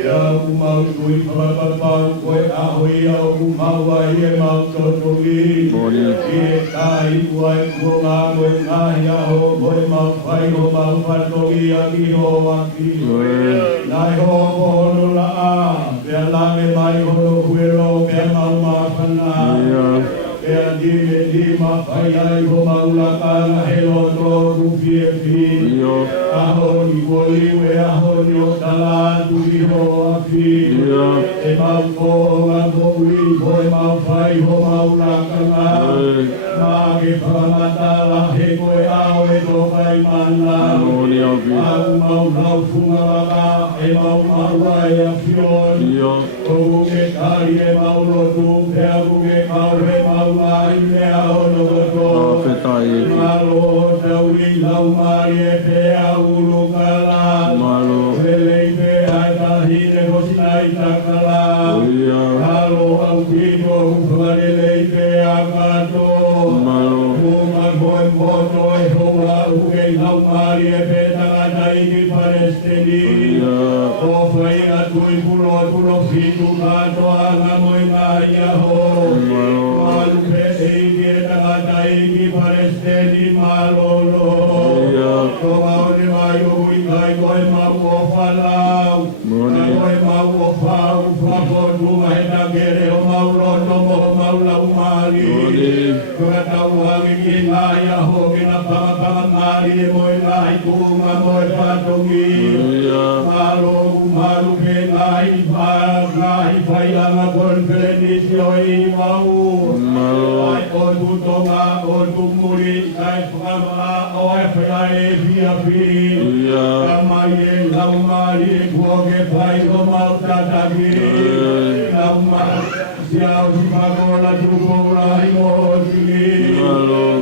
Ea umau tui papapau koe ahoi au umau ai e mau totongi I e kai kuai kuonga koe ngahi aho koe mau whai o mau patongi a ki ho aki Nai ho kohono la a Pea lange mai hono huero pea mau mawhana Pea dime dima whai ai ho mau laka na he loto kupi e pi Aho ni koliu e aho ni o tala tui ho aki E mau koonga koui koe mau whai ho mau laka na Nā ke whakamata la he koe ao e tō kai mana Au mau nau funga waka e mau maua e a whioni Kou ke kari e mau lotu pea kuke kau he mau mai mea hono koto Malo o tau i lau mari e pea ulu kala Lelei pe ai tahine hosinai takala Malo au kito uwhakarelei pea kato Kuma koe koto e hoa uke lau mari e pe tangata iki paresteni O whai atui pulo fitu kato anga moi ngai aho Malu pe eiki e tangata iki paresteni malolo Koa one mai o hui kai koe mau o whalau Koe mau o whau whakotu mai tangere o mau loto mo mau lau mari Koe tau hangi ki ngai aho ki na panga mari e moi ngai kuma moi patongi Malu pe ngai whai anga kon pelenisi o i mau Ai o tu tonga o tu muri kai whakama o e whai e fia pi Kamai e lau mari e kuoke whai o mau tataki Lau mari siau si pakola tukola i mo tiki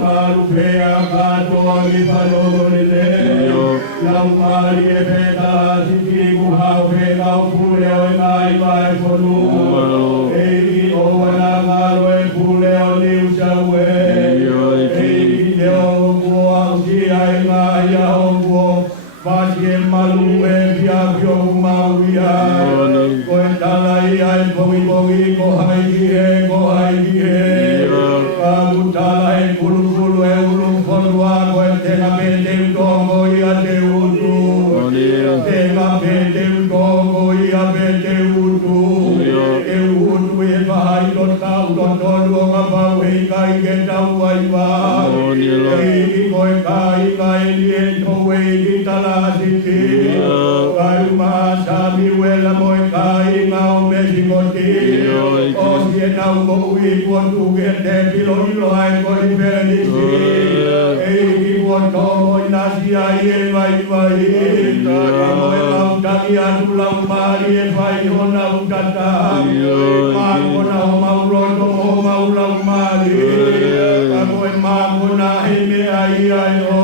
Malu pe a katoa mi palolele Lau mari e peta si kiku hau pe kau pule o e nai vai konu Eiki o wana ngaro e pule o liu saue Eiki te o kua si ai ngai a hongo Pasi e malu e pia pio kumauia Koe talai ai pongi ko haiki he Kamu talai pulu e ulung konua Koe tenga pete utongo ia te utu Tenga pete utongo ia pete utu E utu e pahai lo tau lo tolu o ngapau hei kai ke tau ai wa Eiki koe kai ni e towe i talasiti Kai maasami wela moe kai ngao mesikoti O sie nau mo ui kuotu ke te pilo ilo ai koi perenisi Eiki kuoto moi nasi ai e vai Moe lau tangi atu lau mari e vai hona utata Makona o mau roto o mau lau mari Moe makona he me ai o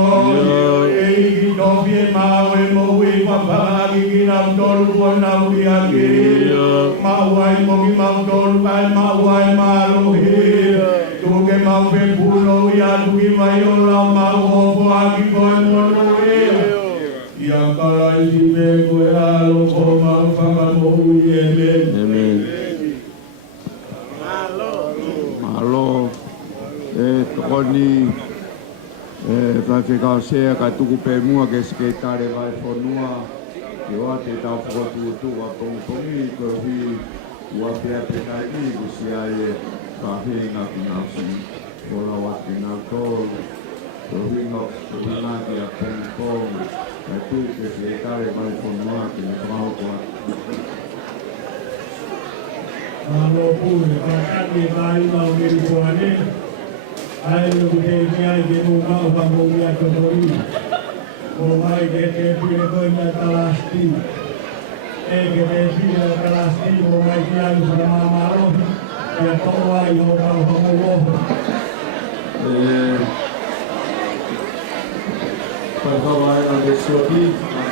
Eiki tofi e mau e mo ui papagi ki nau tolu o nau iaki Mau ai mogi mau tolu kai mau ai malohi Tuke mau pe pulo ia tuki mai o lau mau hopo aki koe mono Ia kalai si me koe alo ko mau whakamohu i e me Malo e tokoni whawhekau sea ka tuku pe mua ke sketare vai whanua ke oa te tau whakatutu a pongpongi ko hui ua pia penai i kusi ai e whahenga ki nasi ora wate nga tolu ko hui ngaki a pongpongi ka tuku ke sketare vai whanua ke na whaukoa Malo pui, kakati mai mau miri kuane Ai luku te kia i ke mu mau whangongi a kotori o mai de te pire bănia ta la știu. E că te pire ta la știu, o mai de alu să mama rohi, e toa eu dau hamu rohi. Pagkawain ang desyoki,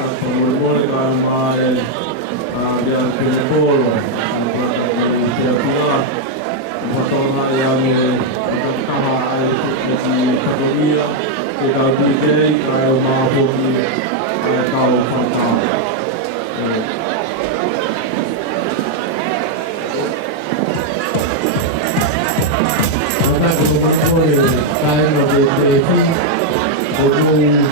at pamulmul ang mahal biar pinipolo, ang pinipila, ang patorna yang magkakaha ay kategoriya, ikaw bigay, ayaw mabuhi, ikaw pagkawa. Karena pemulmul tayo mag-i-tracing, kung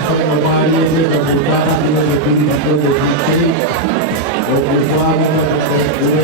sa mabali niya, kung bukaran niya, kung hindi ko, kung hindi, kung bukaran niya,